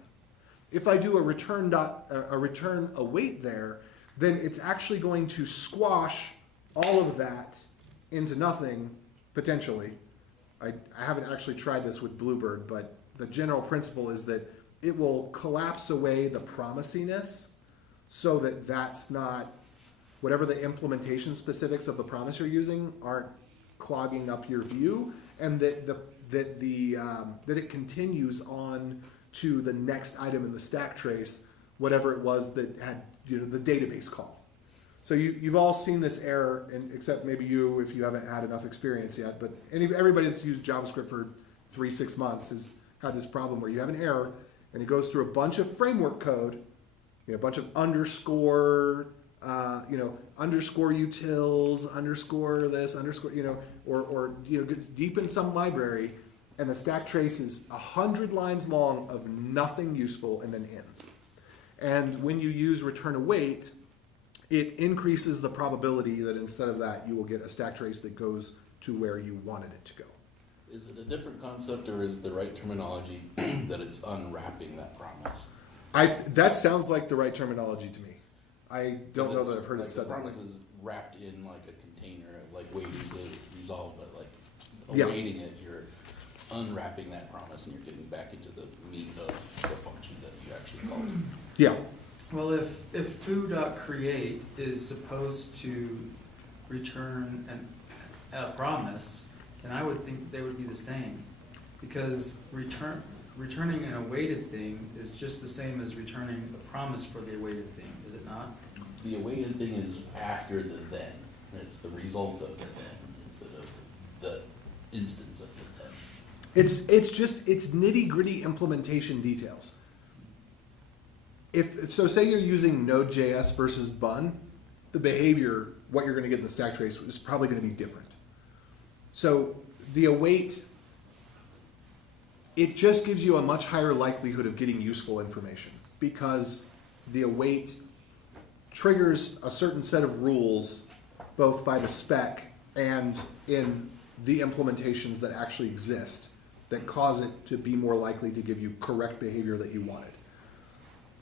If I do a return await there, then it's actually going to squash all of that into nothing, potentially. I haven't actually tried this with Bluebird, but the general principle is that it will collapse away the promisiness so that that's not, whatever the implementation specifics of the promise you're using aren't clogging up your view, and that it continues on to the next item in the stack trace, whatever it was that had the database call. So you've all seen this error, and except maybe you, if you haven't had enough experience yet, but everybody that's used JavaScript for 3-6 months has had this problem where you have an error, and it goes through a bunch of framework code, a bunch of underscore utils, underscore this, underscore, or gets deep in some library, and the stack trace is 100 lines long of nothing useful and then ends. And when you use return await, it increases the probability that instead of that, you will get a stack trace that goes to where you wanted it to go. Is it a different concept, or is the right terminology that it's unwrapping that promise? That sounds like the right terminology to me. I don't know that I've heard it said the that way. promise is wrapped in like a container, like waiting to resolve, but like Yeah. awaiting it, you're unwrapping that promise and you're getting back into the meat of the function that you actually called. Yeah. Well, if foo.create is supposed to return an a promise, then I would think they would be the same. Because returning an awaited thing is just the same as returning a promise for the awaited thing, is it not? The awaited thing is after the then. It's the result of the then instead of the instance of the then. It's nitty gritty implementation details. So say you're using Node.js versus Bun, the behavior, what you're going to get in the stack trace is probably going to be different. So the await, it just gives you a much higher likelihood of getting useful information because the await triggers a certain set of rules both by the spec and in the implementations that actually exist that cause it to be more likely to give you correct behavior that you wanted.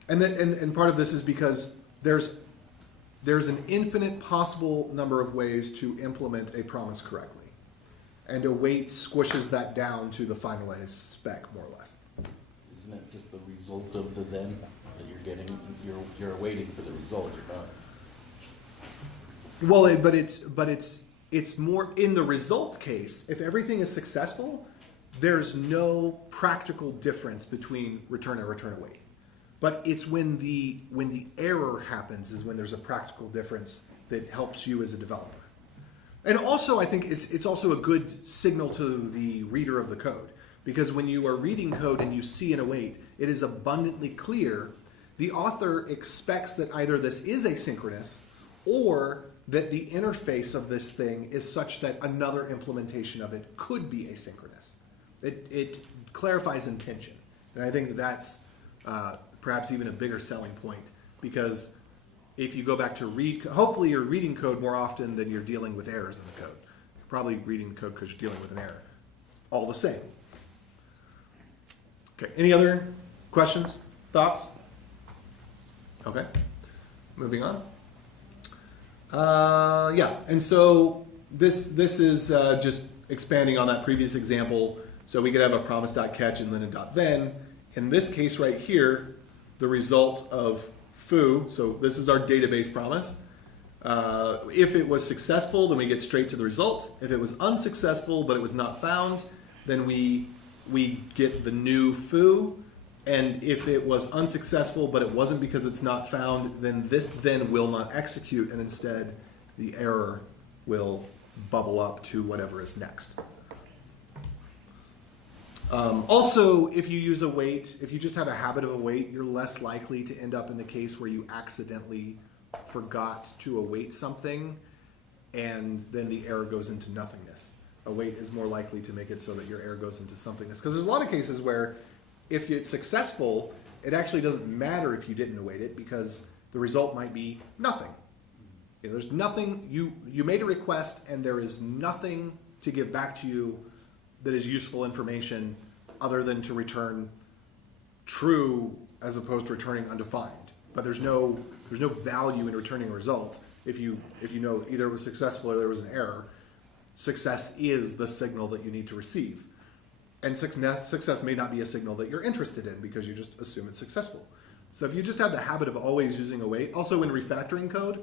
And part of this is because there's an infinite possible number of ways to implement a promise correctly. And await squishes that down to the finalized spec, more or less. Isn't it just the result of the then that you're getting? You're waiting for the result. You're not. Well, but it's more in the result case. If everything is successful, there's no practical difference between return and return await. But it's when the error happens is when there's a practical difference that helps you as a developer. And also, I think it's also a good signal to the reader of the code. Because when you are reading code and you see an await, it is abundantly clear the author expects that either this is asynchronous or that the interface of this thing is such that another implementation of it could be asynchronous. It clarifies intention. And I think that that's perhaps even a bigger selling point because if you go back to read, hopefully you're reading code more often than you're dealing with errors in the code. You're probably reading the code because you're dealing with an error. All the same. Okay, any other questions, thoughts? Okay, moving on. Yeah, and so this is just expanding on that previous example. So we could have a promise.catch and then a .then. In this case right here, the result of foo, so this is our database promise. If it was successful, then we get straight to the result. If it was unsuccessful but it was not found, then we get the new foo. And if it was unsuccessful but it wasn't because it's not found, then this then will not execute, and instead the error will bubble up to whatever is next. Also, if you use await, if you just have a habit of await, you're less likely to end up in the case where you accidentally forgot to await something and then the error goes into nothingness. Await is more likely to make it so that your error goes into somethingness. Because there's a lot of cases where if it's successful, it actually doesn't matter if you didn't await it because the result might be nothing. You know, there's nothing, you made a request and there is nothing to give back to you that is useful information other than to return true as opposed to returning undefined. But there's no value in returning a result if you know either it was successful or there was an error. Success is the signal that you need to receive. And success may not be a signal that you're interested in because you just assume it's successful. So if you just have the habit of always using await, also in refactoring code,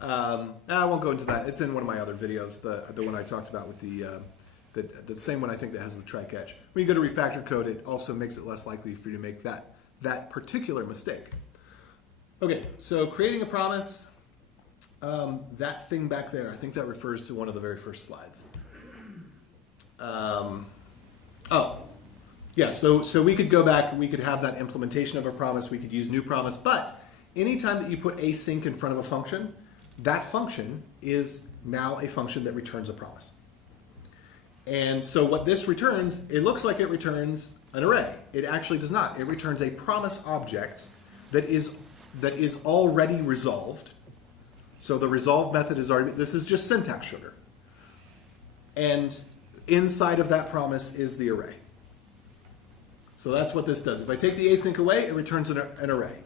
I won't go into that. It's in one of my other videos, the one I talked about with the same one I think that has the try catch. When you go to refactor code, it also makes it less likely for you to make that particular mistake. Okay, so creating a promise, that thing back there, I think that refers to one of the very first slides. So we could go back, we could have that implementation of a promise, we could use new promise, but anytime that you put async in front of a function, that function is now a function that returns a promise. And so what this returns, it looks like it returns an array. It actually does not. It returns a promise object that is already resolved. So the resolve method is already, this is just syntax sugar. And inside of that promise is the array. So that's what this does. If I take the async away, it returns an array.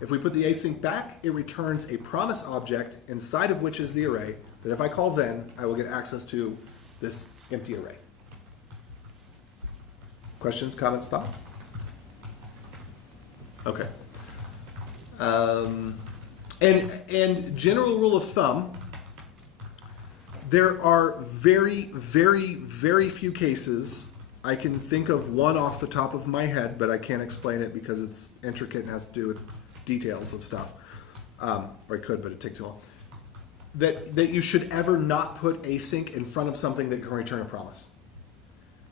If we put the async back, it returns a promise object inside of which is the array that if I call then, I will get access to this empty array. Questions, comments, thoughts? Okay. And general rule of thumb, There are very, very, very few cases. I can think of one off the top of my head, but I can't explain it because it's intricate and has to do with details of stuff. Or I could, but it'd take too long. That you should ever not put async in front of something that can return a promise.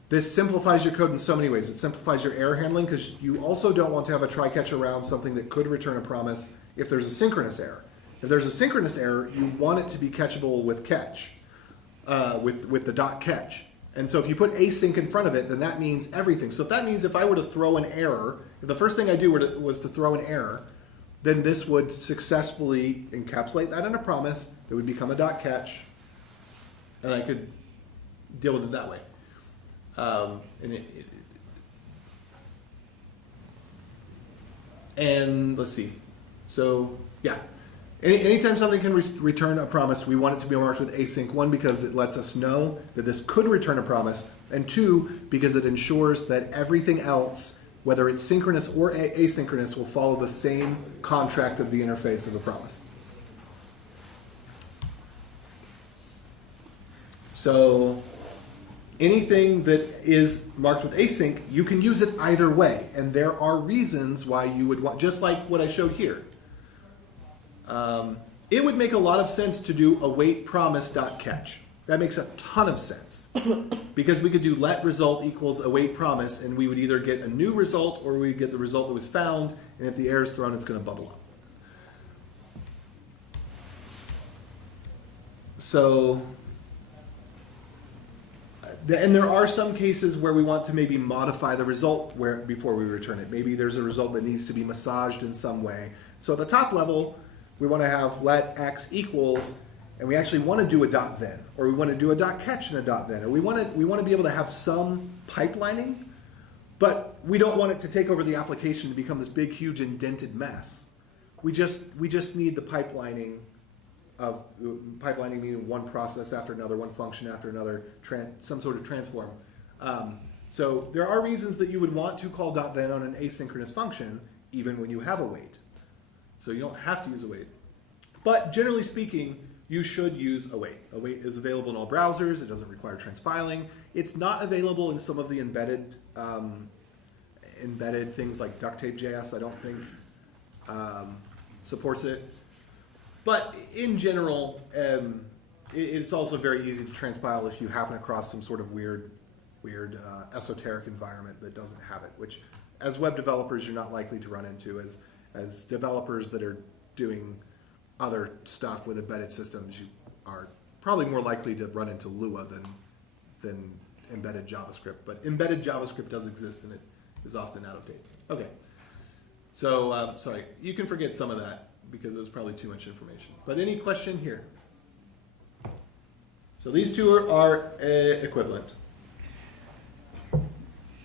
This simplifies your code in so many ways. It simplifies your error handling because you also don't want to have a try-catch around something that could return a promise if there's a synchronous error. If there's a synchronous error, you want it to be catchable with catch, with the dot catch. And so if you put async in front of it, then that means everything. So if that means if I were to throw an error, if the first thing I do was to throw an error, then this would successfully encapsulate that in a promise. It would become a dot catch, and I could deal with it that way. And let's see. So yeah, anytime something can return a promise, we want it to be marked with async. One, because it lets us know that this could return a promise, and two, because it ensures that everything else, whether it's synchronous or asynchronous, will follow the same contract of the interface of a promise. So anything that is marked with async, you can use it either way. And there are reasons why you would want, just like what I showed here. It would make a lot of sense to do await promise dot catch. That makes a ton of sense. Because we could do let result equals await promise, and we would either get a new result or we'd get the result that was found, and if the error is thrown, it's going to bubble up. So, and there are some cases where we want to maybe modify the result before we return it. Maybe there's a result that needs to be massaged in some way. So at the top level, we want to have let x equals, and we actually want to do a dot then, or we want to do a dot catch and a dot then, or we want to be able to have some pipelining, but we don't want it to take over the application to become this big, huge indented mess. We just need the pipelining of meaning one process after another, one function after another, some sort of transform. So there are reasons that you would want to call dot then on an asynchronous function, even when you have await. So you don't have to use await. But generally speaking, you should use await. Await is available in all browsers. It doesn't require transpiling. It's not available in some of the embedded things like Ducktape.js. I don't think supports it. But in general, it's also very easy to transpile if you happen across some sort of weird esoteric environment that doesn't have it, which as web developers you're not likely to run into. As developers that are doing other stuff with embedded systems, you are probably more likely to run into Lua than embedded JavaScript. But embedded JavaScript does exist, and it is often out of date. Okay, so sorry, you can forget some of that because it was probably too much information. But any question here? So these two are equivalent.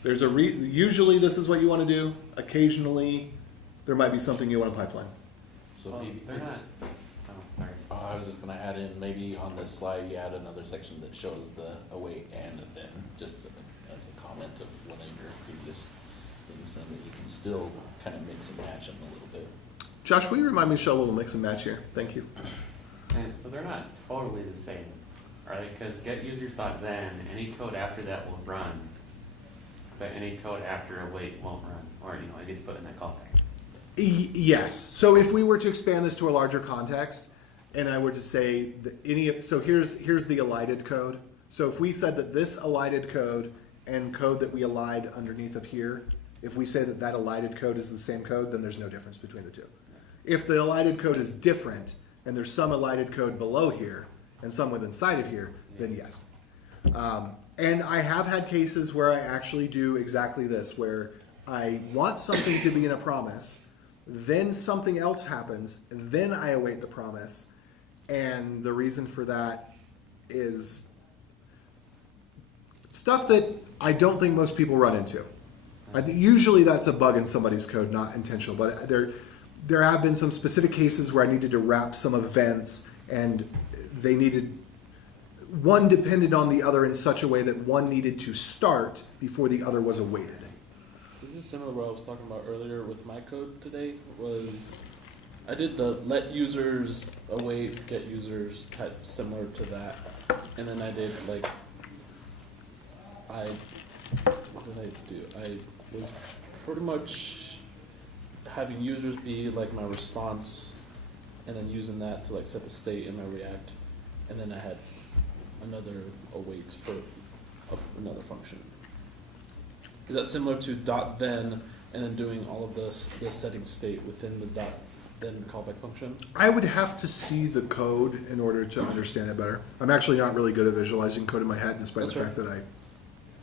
There's usually this is what you want to do. Occasionally, there might be something you want to pipeline. So Well, maybe, they're not. Oh, sorry. I was just going to add in, maybe on this slide you add another section that shows the await and the then, just as a comment of one of your previous things, and that you can still kind of mix and match them a little bit. Josh, will you remind me to show a little mix and match here? Thank you. And so they're not totally the same, are they? Because get users.then, any code after that will run, but any code after await won't run, or it gets put in that callback. Yes. So if we were to expand this to a larger context, and I were to say that so here's the elided code. So if we said that this elided code and code that we elide underneath of here, if we say that that elided code is the same code, then there's no difference between the two. If the elided code is different, and there's some elided code below here and some with inside of here, then yes. And I have had cases where I actually do exactly this, where I want something to be in a promise, then something else happens, and then I await the promise, and the reason for that is stuff that I don't think most people run into. Usually that's a bug in somebody's code, not intentional, but there have been some specific cases where I needed to wrap some events, and one depended on the other in such a way that one needed to start before the other was awaited. This is similar to what I was talking about earlier with my code today. I did the let users await, get users type similar to that. and then I did like, what did I do? I was pretty much having users be like my response, and then using that to like set the state in my React, and then I had another await for another function. Is that similar to .then and then doing all of this setting state within the .then callback function? I would have to see the code in order to understand it better. I'm actually not really good at visualizing code in my head, despite That's the right. fact that I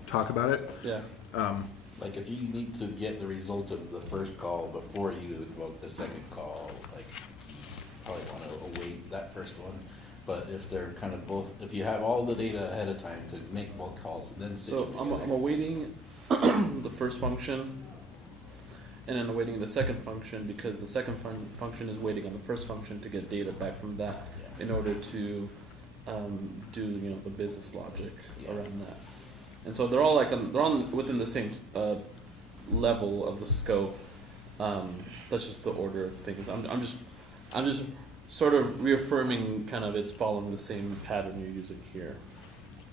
talk about it. Yeah. Like if you need to get the result of the first call before you invoke the second call, like you probably want to await that first one. But if they're kind of both, if you have all the data ahead of time to make both calls, then stitch So them together. I'm awaiting the first function, and then awaiting the second function because the second function is waiting on the first function to get data back from that in order to do the business logic around that. And so they're all they're all within the same level of the scope. That's just the order of things. I'm just sort of reaffirming kind of it's following the same pattern you're using here.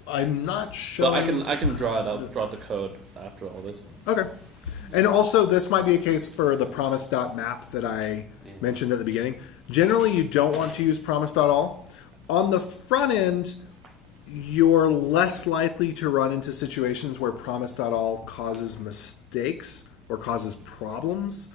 I'm not sure. But I can draw it out, draw the code after all this. Okay. And also, this might be a case for the promise.map that I mentioned at the beginning. Generally, you don't want to use promise.all. On the front end, you're less likely to run into situations where promise.all causes mistakes or causes problems.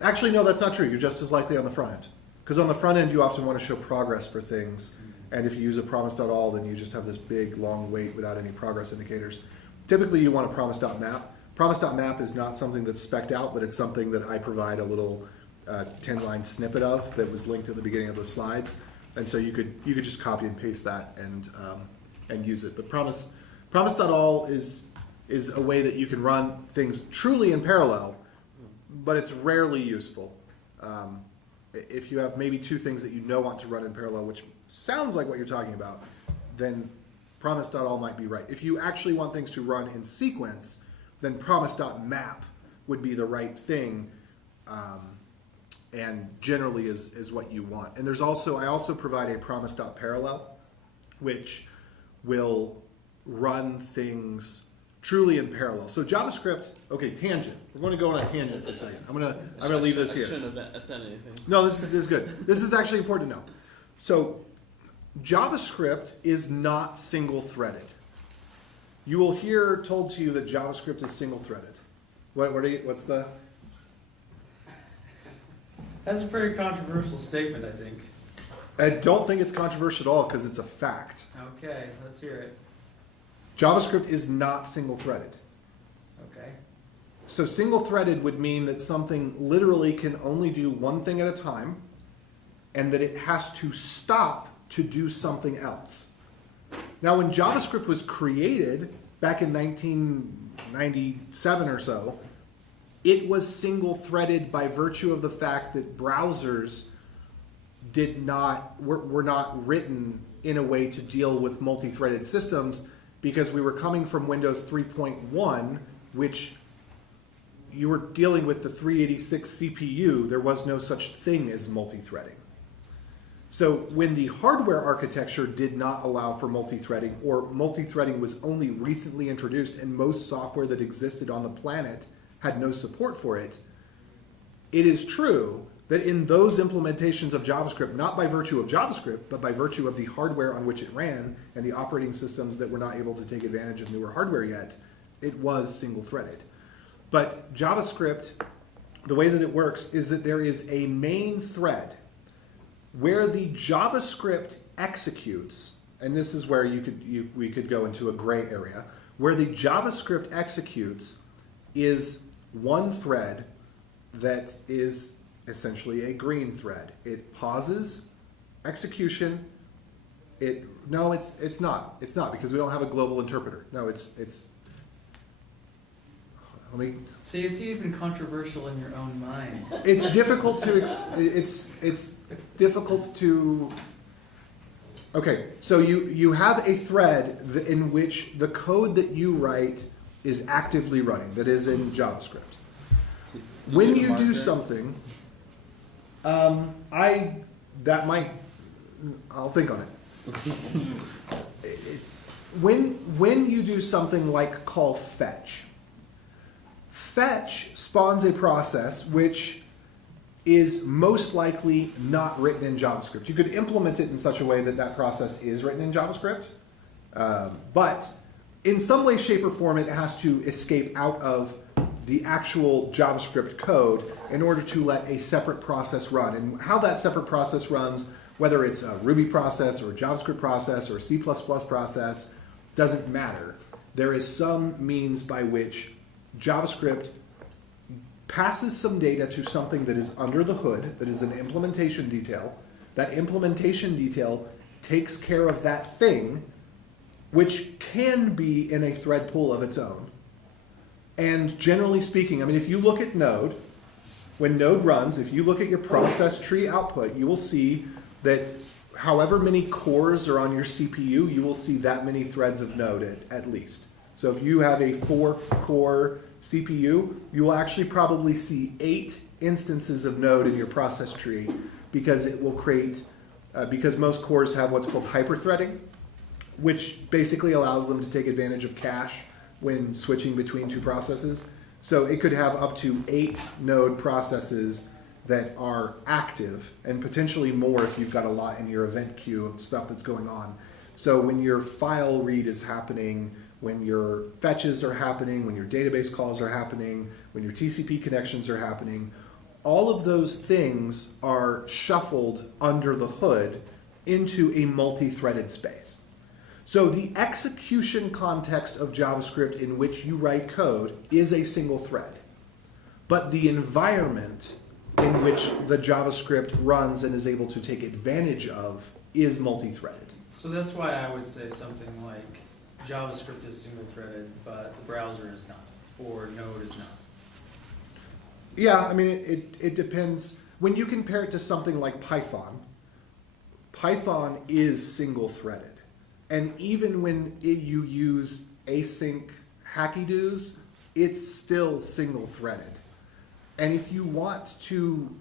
Actually, no, that's not true. You're just as likely on the front end. Because on the front end, you often want to show progress for things. And if you use a promise.all, then you just have this big, long wait without any progress indicators. Typically, you want a promise.map. Promise.map is not something that's spec'd out, but it's something that I provide a little 10-line snippet of that was linked at the beginning of the slides. And so you could just copy and paste that and use it. But promise.all is a way that you can run things truly in parallel, but it's rarely useful. If you have maybe two things that you want to run in parallel, which sounds like what you're talking about, then promise.all might be right. If you actually want things to run in sequence, then promise.map would be the right thing, and generally is what you want. And I also provide a promise.parallel, which will run things truly in parallel. So JavaScript, okay, tangent. We're going to go on a tangent for a second. I'm gonna leave this here. I shouldn't have said anything. No, this is good. This is actually important to know. So JavaScript is not single-threaded. You will hear told to you that JavaScript is single-threaded. What's the? That's a pretty controversial statement, I think. I don't think it's controversial at all because it's a fact. Okay, let's hear it. JavaScript is not single-threaded. Okay. So single-threaded would mean that something literally can only do one thing at a time, and that it has to stop to do something else. Now, when JavaScript was created back in 1997 or so, it was single-threaded by virtue of the fact that browsers were not written in a way to deal with multi-threaded systems, because we were coming from Windows 3.1, which you were dealing with the 386 CPU. There was no such thing as multi-threading. So when the hardware architecture did not allow for multi-threading, or multi-threading was only recently introduced and most software that existed on the planet had no support for it, it is true that in those implementations of JavaScript, not by virtue of JavaScript, but by virtue of the hardware on which it ran and the operating systems that were not able to take advantage of newer hardware yet, it was single-threaded. But JavaScript, the way that it works is that there is a main thread where the JavaScript executes, and this is where we could go into a gray area, where the JavaScript executes is one thread that is essentially a green thread. It pauses execution. It's not because we don't have a global interpreter. No, it's. Let me. See, it's even controversial in your own mind. It's difficult to. It's difficult to. Okay, so you have a thread in which the code that you write is actively running. That is in JavaScript. When you do something, I'll think on it. When you do something like call fetch, fetch spawns a process which is most likely not written in JavaScript. You could implement it in such a way that that process is written in JavaScript, but in some way, shape, or form, it has to escape out of the actual JavaScript code in order to let a separate process run. And how that separate process runs, whether it's a Ruby process or a JavaScript process or a C++ process, doesn't matter. There is some means by which JavaScript passes some data to something that is under the hood, that is an implementation detail. That implementation detail takes care of that thing, which can be in a thread pool of its own. And generally speaking, I mean, if you look at Node, when Node runs, if you look at your process tree output, you will see that however many cores are on your CPU, you will see that many threads of Node at least. So if you have a 4-core CPU, you will actually probably see 8 instances of Node in your process tree, because it will create, because most cores have what's called hyperthreading, which basically allows them to take advantage of cache when switching between two processes. So it could have up to 8 node processes that are active, and potentially more if you've got a lot in your event queue of stuff that's going on. So when your file read is happening, when your fetches are happening, when your database calls are happening, when your TCP connections are happening, all of those things are shuffled under the hood into a multi-threaded space. So the execution context of JavaScript in which you write code is a single thread. But the environment in which the JavaScript runs and is able to take advantage of is multi-threaded. So that's why I would say something like JavaScript is single-threaded, but the browser is not, or Node is not. Yeah, I mean, it depends. When you compare it to something like Python, Python is single-threaded. And even when you use async hacky-doos, it's still single-threaded. And if you want to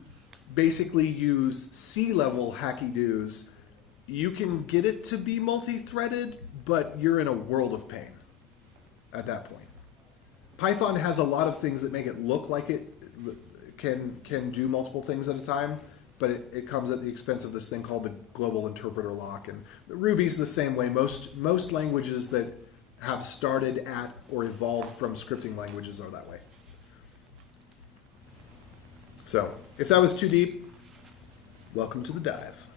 basically use C-level hacky-doos, you can get it to be multi-threaded, but you're in a world of pain at that point. Python has a lot of things that make it look like it can do multiple things at a time, but it comes at the expense of this thing called the global interpreter lock. And Ruby's the same way. Most languages that have started at or evolved from scripting languages are that way. So if that was too deep, welcome to the dive.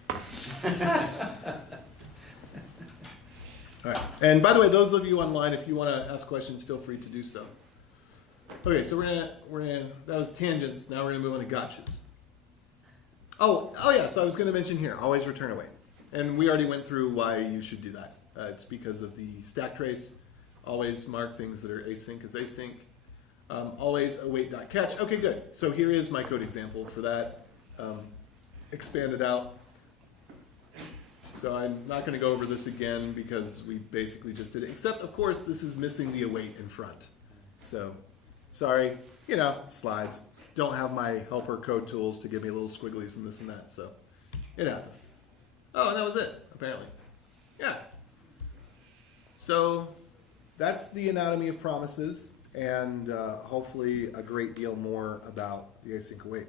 All right. And by the way, those of you online, if you want to ask questions, feel free to do so. Okay, so we're gonna that was tangents. Now we're gonna move on to gotchas. Oh yeah. So I was gonna mention here, always return await, and we already went through why you should do that. It's because of the stack trace. Always mark things that are async as async. Always await.catch. Okay, good. So here is my code example for that. Expanded out. So I'm not going to go over this again because we basically just did it. Except, of course, this is missing the await in front. So, sorry. Slides. Don't have my helper code tools to give me little squigglies and this and that. So, it happens. Oh, and that was it, apparently. Yeah. So, that's the anatomy of promises. And hopefully a great deal more about the async await.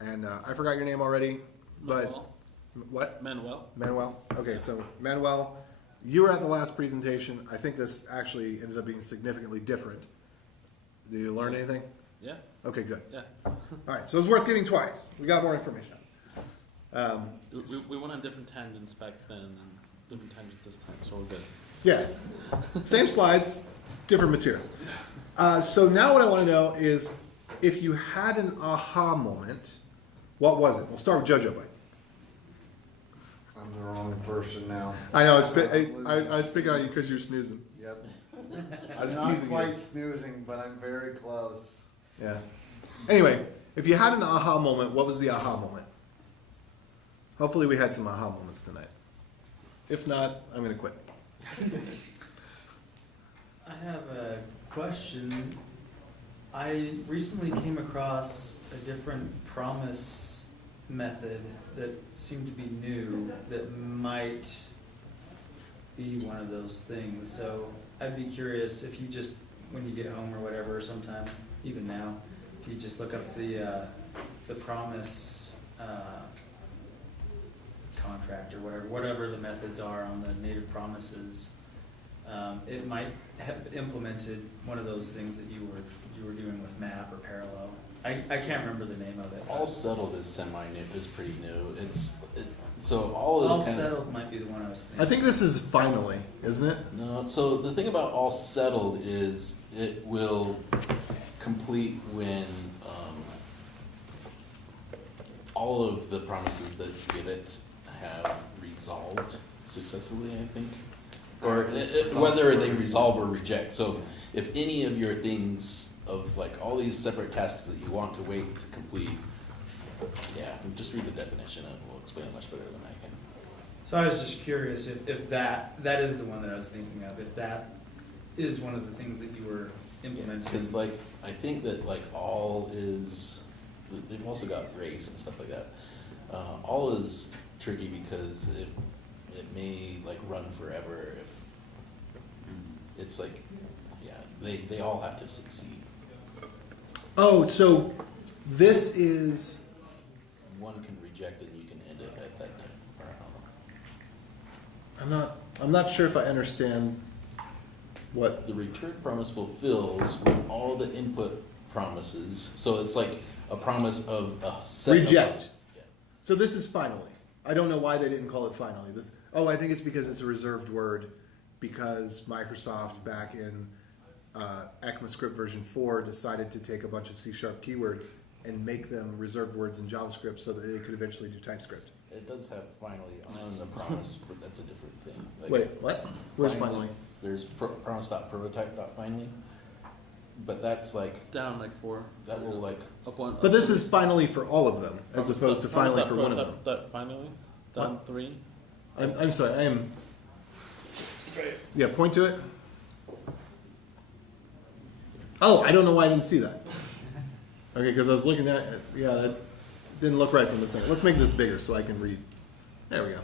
And I forgot your name already, but... Manuel. What? Manuel. Okay, so Manuel, you were at the last presentation. I think this actually ended up being significantly different. Did you learn anything? Yeah. Okay, good. Yeah. All right, so it's worth getting twice. We got more information. We went on different tangents back then and different tangents this time, so we're good. Yeah. Same slides, different material. So now what I want to know is if you had an aha moment, what was it? We'll start with JoJo. I'm the wrong person now. I know, I was picking on you because you're snoozing. Yep. I was Not teasing quite you. snoozing, but I'm very close. Yeah. Anyway, if you had an aha moment, what was the aha moment? Hopefully we had some aha moments tonight. If not, I'm going to quit. I have a question. I recently came across a different promise method that seemed to be new that might be one of those things. So I'd be curious if you just, when you get home or whatever, sometime, even now, if you just look up the promise contract or whatever the methods are on the native promises, it might have implemented one of those things that you were doing with map or parallel. I can't remember the name of it. All settled is semi-new, is pretty new. So all All is kind of, settled might be the one I was thinking. I think this is finally, isn't it? no, so the thing about all settled is it will complete when all of the promises that you give it have resolved successfully, I think. Or whether they resolve or reject. So if any of your things of like all these separate tasks that you want to wait to complete, yeah, just read the definition. It will explain it much better than I can. So I was just curious if that is the one that I was thinking of, if that is one of the things that you were implementing. Because like I think that like all is, they've also got race and stuff like that. All is tricky because it may like run forever if it's like, yeah, they all have to succeed. Oh, so this is, One can reject it and you can end it at that time. Or I don't know. I'm not sure if I understand what, The return promise fulfills when all the input promises, so it's like a promise of a set Reject. Of, yeah. so this is finally. I don't know why they didn't call it finally. I think it's because it's a reserved word, because Microsoft back in ECMAScript version 4 decided to take a bunch of C# keywords and make them reserved words in JavaScript so that they could eventually do TypeScript. It does have finally on the promise, but that's a different thing. Like, Wait, what? Where's finally? There's promise.prototype.finally, but that's like, Down like 4. that will like, Up 1. But this is finally for all of them, as opposed to finally for one of them. That finally? Down 3? I'm sorry, I am. Yeah, point to it. Oh, I don't know why I didn't see that. Okay, because I was looking at it. Yeah, that didn't look right from the center. Let's make this bigger so I can read. There we go.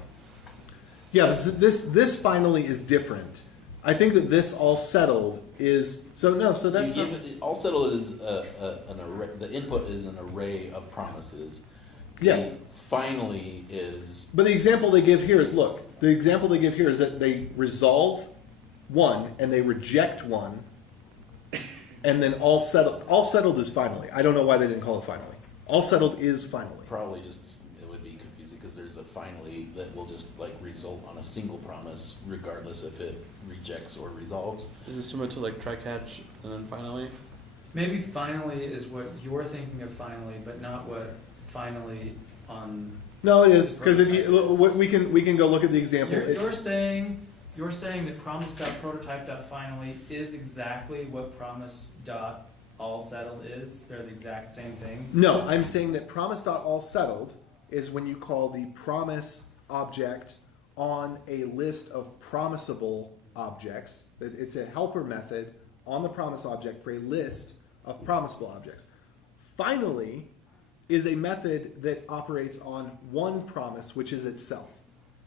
Yeah, this finally is different. I think that this all settled is so that's you not, give it, all settled is an array. The input is an array of promises. yes. The finally is But the example they give here is the example they give here is that they resolve one and they reject one, and then all settled. All settled is finally. I don't know why they didn't call it finally. All settled is finally. probably just, it would be confusing because there's a finally that will just like result on a single promise regardless if it rejects or resolves. Is it similar to like try catch and then finally? Maybe finally is what you're thinking of finally, but not what finally on. No, it is because if you we can go look at the example. You're saying that promise.prototype.finally is exactly what promise.allsettled is? They're the exact same thing? No, I'm saying that promise.allsettled is when you call the promise object on a list of promisable objects. It's a helper method on the promise object for a list of promisable objects. Finally is a method that operates on one promise, which is itself.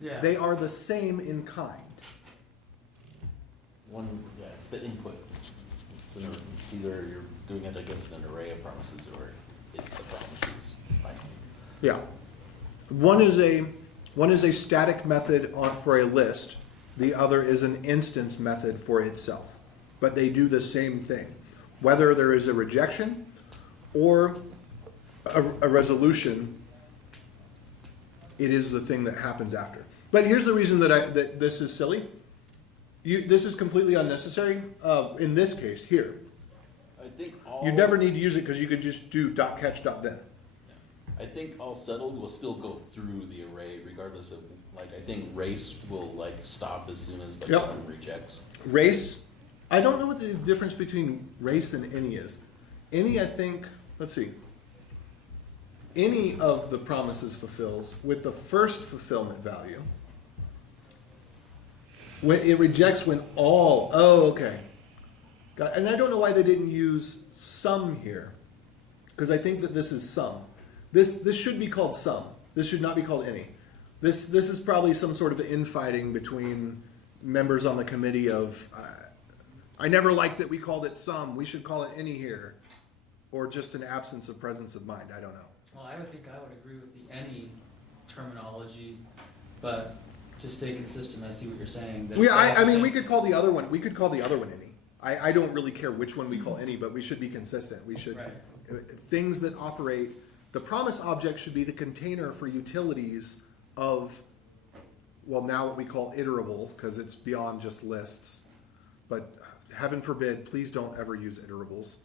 Yeah. They are the same in kind. Yeah, it's the input. So it's either you're doing it against an array of promises or it's the promises finally. Yeah. One is a static method for a list. The other is an instance method for itself. But they do the same thing. Whether there is a rejection or a resolution, it is the thing that happens after. But here's the reason that this is silly. This is completely unnecessary in this case here. I think all You never need to use it because you could just do .catch.then. I think all settled will still go through the array regardless of like I think race will like stop as soon as the Yep. one rejects. Race, I don't know what the difference between race and any is. Any, I think, let's see. Any of the promises fulfills with the first fulfillment value. When it rejects when all, okay. And I don't know why they didn't use some here. Because I think that this is some. This should be called some. This should not be called any. This is probably some sort of infighting between members on the committee of, I never liked that we called it some, we should call it any here, or just an absence of presence of mind, I don't know. Well, I would think I would agree with the any terminology, but to stay consistent, I see what you're saying. that We, it's all I the mean, same. we could call the other one any. I don't really care which one we call any, but we should be consistent. We should, Right. things that operate, the promise object should be the container for utilities of, well, now what we call iterable, because it's beyond just lists. But heaven forbid, please don't ever use iterables.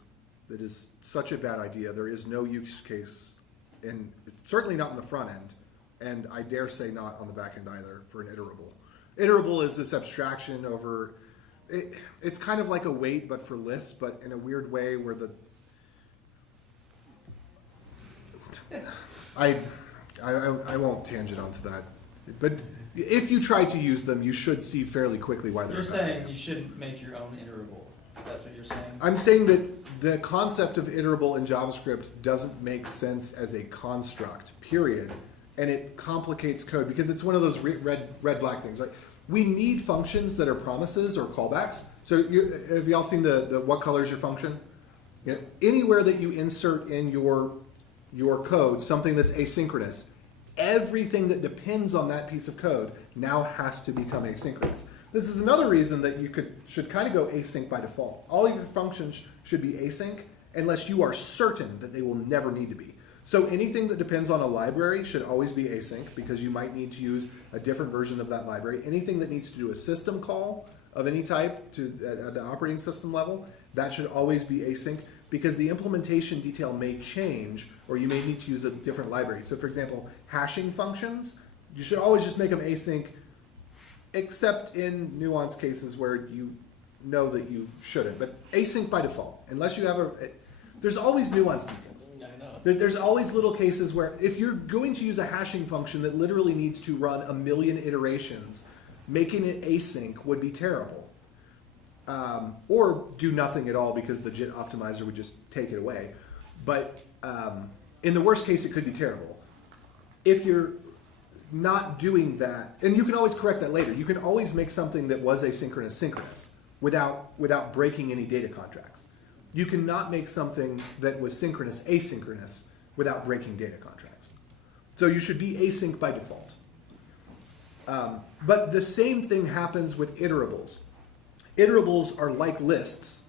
That is such a bad idea. There is no use case, and certainly not in the front end, and I dare say not on the back end either for an iterable. Iterable is this abstraction over, it's kind of like a wait, but for lists, but in a weird way where the, I won't tangent onto that. But if you try to use them, you should see fairly quickly why they're You're bad. saying you shouldn't make your own iterable. That's what you're saying? I'm saying that the concept of iterable in JavaScript doesn't make sense as a construct, period. And it complicates code because it's one of those red black things, right? We need functions that are promises or callbacks. So have y'all seen the what color is your function? You know, anywhere that you insert in your code something that's asynchronous, everything that depends on that piece of code now has to become asynchronous. This is another reason that you should kind of go async by default. All of your functions should be async unless you are certain that they will never need to be. So anything that depends on a library should always be async because you might need to use a different version of that library. Anything that needs to do a system call of any type at the operating system level, that should always be async because the implementation detail may change or you may need to use a different library. So for example, hashing functions, you should always just make them async except in nuanced cases where you know that you shouldn't. But async by default, unless you have there's always nuanced details. I know. There's always little cases where if you're going to use a hashing function that literally needs to run a million iterations, making it async would be terrible. Or do nothing at all because the JIT optimizer would just take it away. But in the worst case, it could be terrible. If you're not doing that, and you can always correct that later. You can always make something that was asynchronous synchronous without breaking any data contracts. You cannot make something that was synchronous asynchronous without breaking data contracts. So you should be async by default. But the same thing happens with iterables. Iterables are like lists,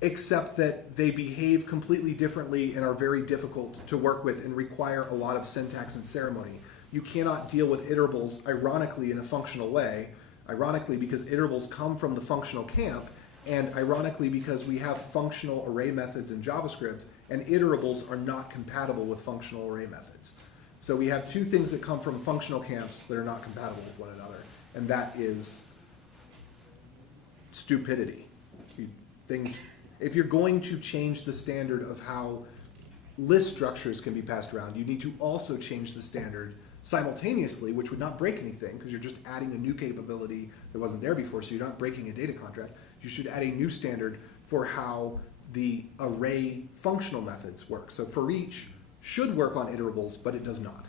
except that they behave completely differently and are very difficult to work with and require a lot of syntax and ceremony. You cannot deal with iterables, ironically, in a functional way, ironically because iterables come from the functional camp, and ironically because we have functional array methods in JavaScript, and iterables are not compatible with functional array methods. So we have two things that come from functional camps that are not compatible with one another, and that is stupidity. If you're going to change the standard of how list structures can be passed around, you need to also change the standard simultaneously, which would not break anything because you're just adding a new capability that wasn't there before, so you're not breaking a data contract. You should add a new standard for how the array functional methods work. So for each should work on iterables, but it does not.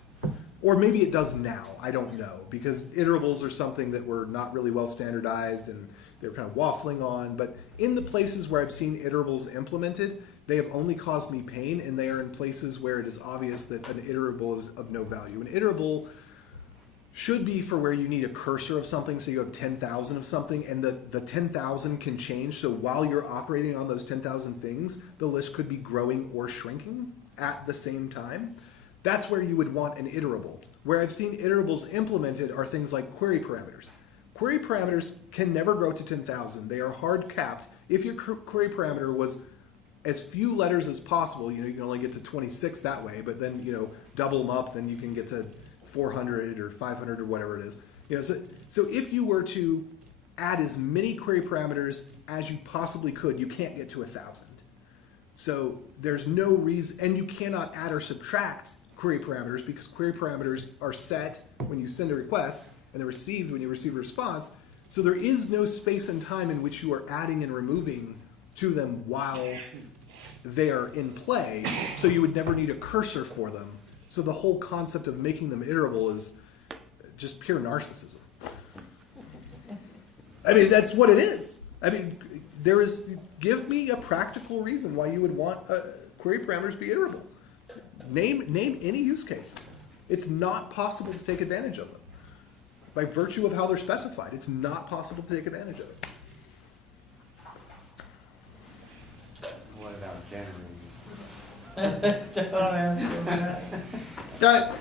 Or maybe it does now, I don't know, because iterables are something that were not really well standardized and they're kind of waffling on. But in the places where I've seen iterables implemented, they have only caused me pain, and they are in places where it is obvious that an iterable is of no value. An iterable should be for where you need a cursor of something, so you have 10,000 of something, and the 10,000 can change. So while you're operating on those 10,000 things, the list could be growing or shrinking at the same time. That's where you would want an iterable. Where I've seen iterables implemented are things like query parameters. Query parameters can never grow to 10,000. They are hard capped. If your query parameter was as few letters as possible, you can only get to 26 that way, but then, double them up, then you can get to 400 or 500 or whatever it is. So if you were to add as many query parameters as you possibly could, you can't get to 1,000. So there's no reason, and you cannot add or subtract query parameters because query parameters are set when you send a request and they're received when you receive a response. So there is no space and time in which you are adding and removing to them while they are in play, so you would never need a cursor for them. So the whole concept of making them iterable is just pure narcissism. I mean, that's what it is. I mean, give me a practical reason why you would want query parameters to be iterable. Name any use case. It's not possible to take advantage of them. By virtue of how they're specified, it's not possible to take advantage of it. What about generating? Don't answer that.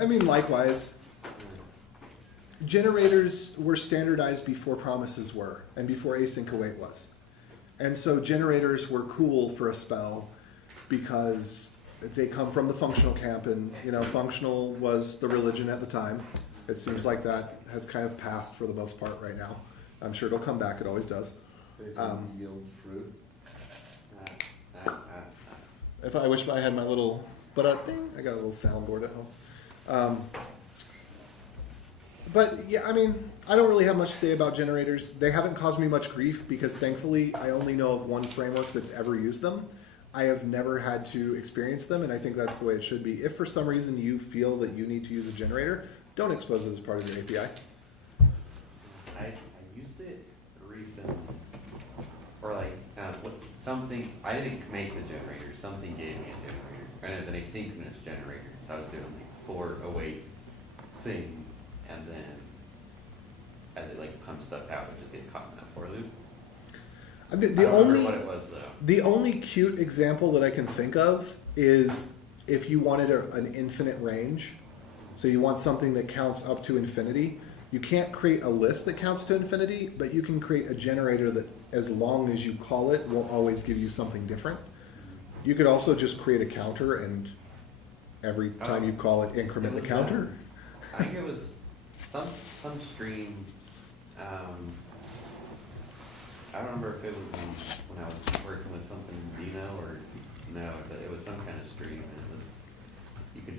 I mean, likewise, generators were standardized before promises were, and before async await was. And so generators were cool for a spell because they come from the functional camp, and functional was the religion at the time. It seems like that has kind of passed for the most part right now. I'm sure it'll come back. It always does. They didn't yield fruit. If I wish I had my little ding, I got a little soundboard at home. But yeah, I mean, I don't really have much to say about generators. They haven't caused me much grief because thankfully I only know of one framework that's ever used them. I have never had to experience them, and I think that's the way it should be. If for some reason you feel that you need to use a generator, don't expose it as part of your API. I used it recently, or like something. I didn't make the generator. Something gave me a generator, and it was an asynchronous generator. So I was doing like for await thing, and then as it like pumps stuff out, it just get caught in that for loop. The I don't only remember what it was though. the only cute example that I can think of is if you wanted an infinite range. So you want something that counts up to infinity. You can't create a list that counts to infinity, but you can create a generator that, as long as you call it, will always give you something different. You could also just create a counter, and every time you call it, increment the counter. I think it was some stream. I don't remember if it was when I was working with something Dino or no, but it was some kind of stream. And it was you could.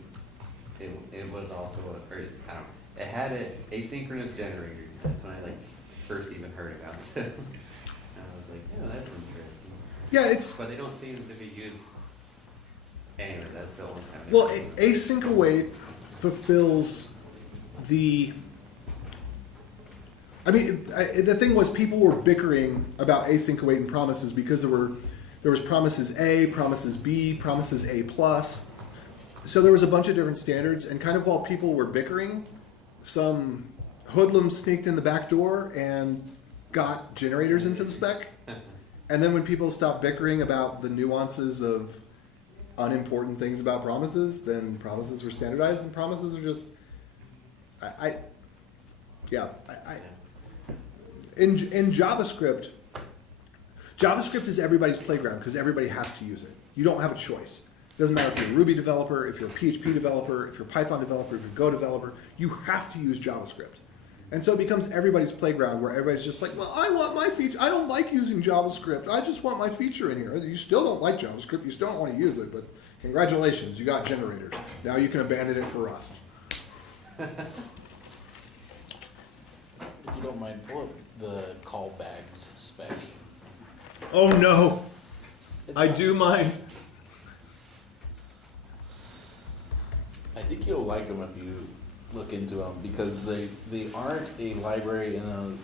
It was also I don't know. It had an asynchronous generator. That's when I first even heard about it. And I was like, yeah, that's interesting. Yeah, But they don't seem to be used anyway. That's the only time. well, async await fulfills the. I mean, the thing was, people were bickering about async await and promises because there was promises A, promises B, promises A plus. So there was a bunch of different standards, and kind of while people were bickering, some hoodlums sneaked in the back door and got generators into the spec. And then when people stopped bickering about the nuances of unimportant things about promises, then promises were standardized, and promises are just, in JavaScript is everybody's playground because everybody has to use it. You don't have a choice. Doesn't matter if you're a Ruby developer, if you're a PHP developer, if you're a Python developer, if you're a Go developer, you have to use JavaScript. And so it becomes everybody's playground where everybody's just like, well, I want my feature. I don't like using JavaScript. I just want my feature in here. You still don't like JavaScript. You still don't want to use it, but congratulations, you got generators. Now you can abandon it for Rust. If you don't mind, pull up the callbacks spec. Oh no, It's I not- do mind. I think you'll like them if you look into them because they aren't a library in them.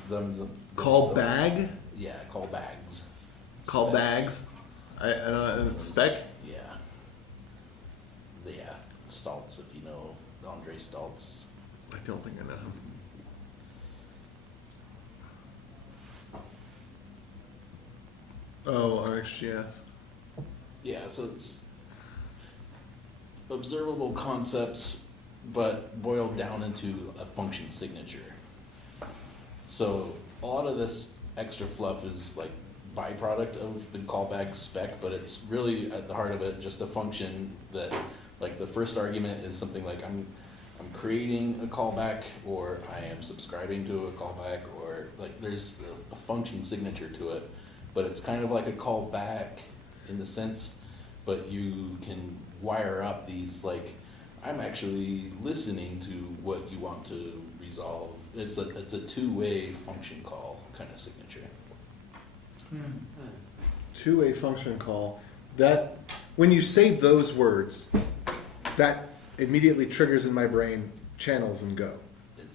Call bag? Yeah, callbacks. Call Spec. bags? Spec? Yeah. Yeah, Stoltz, if you know Andre Stoltz. I don't think I know him. Oh, RxJS. Yeah, so it's observable concepts, but boiled down into a function signature. So a lot of this extra fluff is like byproduct of the callback spec, but it's really at the heart of it just a function that, like, the first argument is something like I'm creating a callback, or I am subscribing to a callback, or like there's a function signature to it, but it's kind of like a callback in the sense, but you can wire up these, like, I'm actually listening to what you want to resolve. It's a two-way function call kind of signature. Two-way function call. That, when you say those words, that immediately triggers in my brain channels and Go.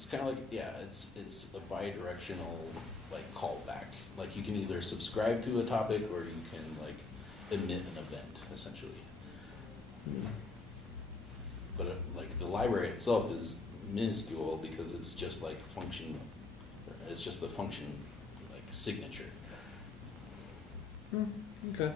it's kind of like, yeah, it's a bi-directional like callback. Like you can either subscribe to a topic or you can like emit an event essentially. But like the library itself is minuscule because it's just like function. It's just the function like signature. Okay.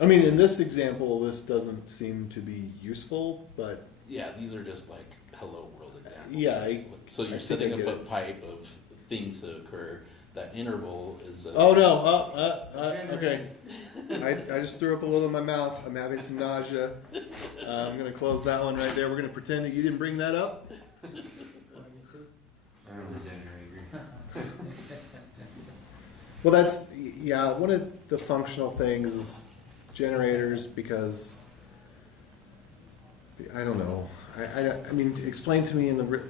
I mean, in this example, this doesn't seem to be useful, but Yeah, these are just like hello world examples. Yeah, so I you're think setting I up get a it. pipe of things to occur. That interval is a, oh no, okay. I just threw up a little in my mouth. I'm having some nausea. I'm gonna close that one right there. We're gonna pretend that you didn't bring that up. I'm the generator. Well, that's, yeah, one of the functional things is generators, because I don't know. I mean, explain to me in the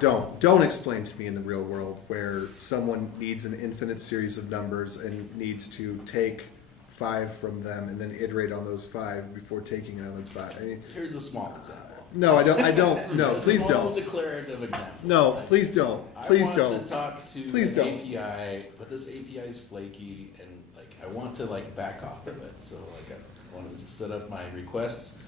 don't explain to me in the real world where someone needs an infinite series of numbers and needs to take 5 from them and then iterate on those 5 before taking another 5. I mean, here's a small example. no, I don't. No, A please small don't. declarative example. No, Like, please don't. Please I don't. want to talk to Please an don't. API, but this API is flaky, and like I want to like back off of it. So like I want to set up my requests,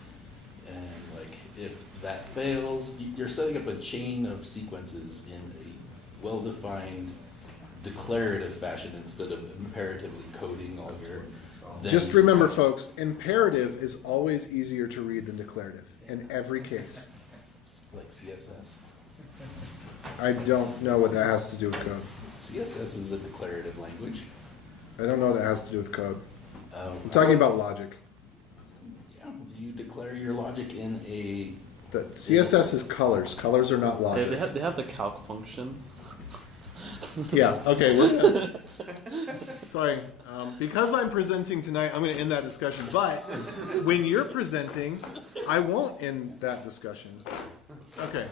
and like if that fails, you're setting up a chain of sequences in a well-defined declarative fashion instead of imperatively coding all your. Just remember, folks, imperative is always easier to read than declarative in every case. Like CSS. I don't know what that has to do with code. CSS is a declarative language. I don't know what that has to do with code. Um, I'm talking about logic. Yeah, you declare your logic in a. The CSS is colors. Colors are not They logic. they have the calc function. Yeah, okay. We're, sorry. Because I'm presenting tonight, I'm going to end that discussion. But when you're presenting, I won't end that discussion. Okay.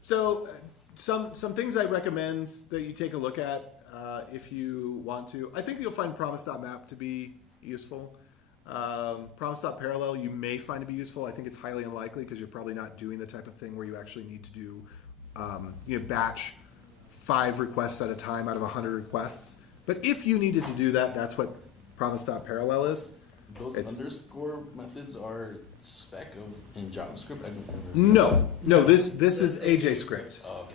So some things I recommend that you take a look at if you want to. I think you'll find promise.map to be useful. Promise.parallel you may find to be useful. I think it's highly unlikely because you're probably not doing the type of thing where you actually need to do batch 5 requests at a time out of 100 requests. But if you needed to do that, that's what promise.parallel is. Those It's- underscore methods are spec of in JavaScript. I don't remember. No, this is AJ script. Oh, okay.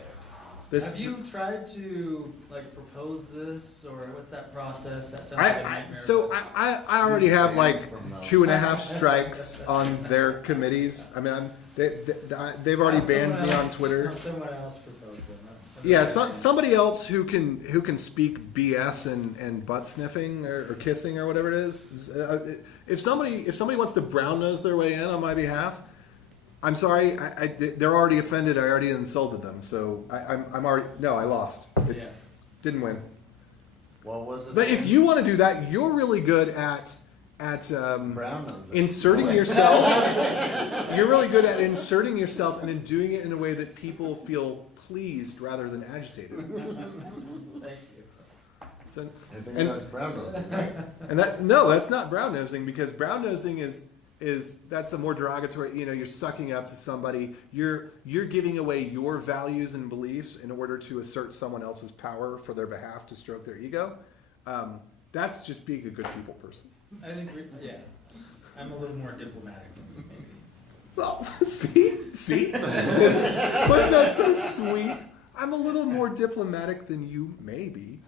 This Have you tried to like propose this, or what's that process? That sounds like a nightmare. I already have like 2.5 strikes on their committees. I mean, they've already Have banned someone me on else- Twitter. have someone else propose them. Yeah, somebody else who can speak BS and butt sniffing or kissing or whatever it is. If somebody wants to brown nose their way in on my behalf, I'm sorry. They're already offended. I already insulted them. So I'm already I lost. Yeah. Didn't win. What was it? But if you want to do that, you're really good at Brown nose. inserting yourself. You're really good at inserting yourself and then doing it in a way that people feel pleased rather than agitated. Thank you. So, I think and- that's brown nose, right? and that's not brown nosing, because brown nosing is that's a more derogatory. You're sucking up to somebody. You're giving away your values and beliefs in order to assert someone else's power for their behalf to stroke their ego. That's just being a good people person. I think I'm a little more diplomatic than you, maybe. Well, see, but that's so sweet. I'm a little more diplomatic than you, maybe.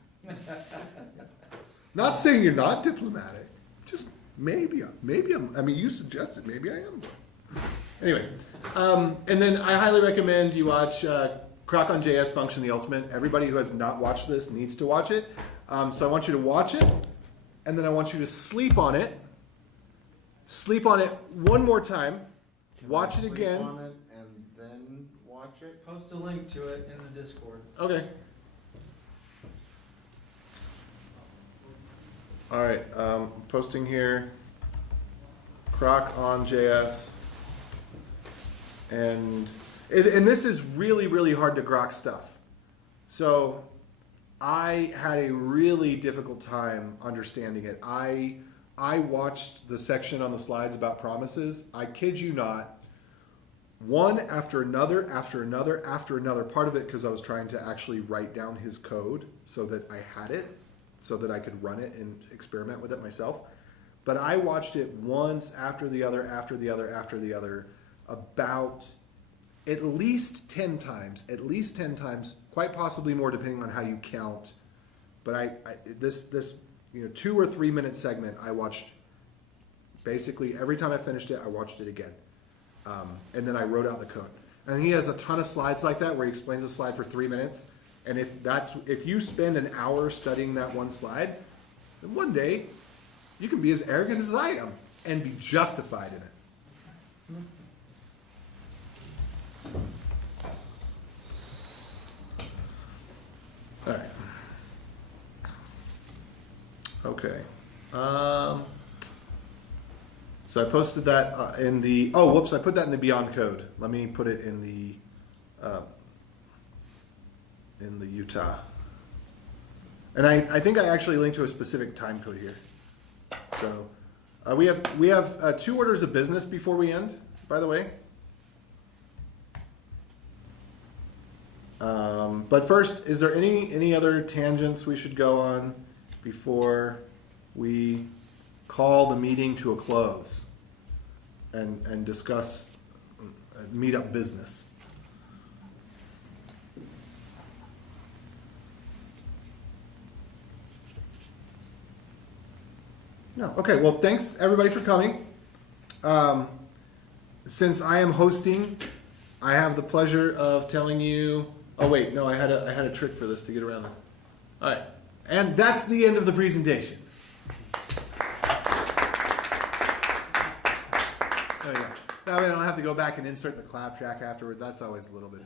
Not saying you're not diplomatic, just maybe I'm. I mean, you suggested maybe I am. Anyway, and then I highly recommend you watch Croc on JS Function the Ultimate. Everybody who has not watched this needs to watch it. So I want you to watch it, and then I want you to sleep on it. Sleep on it one more time. Can Watch I it sleep again. on it and then watch it? Post a link to it in the Discord. Okay. All right. Posting here. Croc on JS. And this is really, really hard to grok stuff. So I had a really difficult time understanding it. I watched the section on the slides about promises. I kid you not, one after another, after another, after another. Part of it because I was trying to actually write down his code so that I had it, so that I could run it and experiment with it myself. But I watched it once after the other, after the other, after the other, about at least 10 times, quite possibly more depending on how you count. But this 2 or 3 minute segment I watched basically every time I finished it, I watched it again. And then I wrote out the code. And he has a ton of slides like that where he explains a slide for 3 minutes. And if you spend an hour studying that one slide, then one day you can be as arrogant as I am and be justified in it. All right. Okay. So I posted that in the, I put that in the Beyond Code. Let me put it in the Utah. And I think I actually linked to a specific time code here. So we have 2 orders of business before we end, by the way. But first, is there any other tangents we should go on before we call the meeting to a close and discuss Meetup business? No. Okay. Well, thanks everybody for coming. Since I am hosting, I have the pleasure of telling you. Oh wait, no, I had a trick for this to get around this. All right, and that's the end of the presentation. There you go. That way I don't have to go back and insert the clap track afterwards. That's always a little bit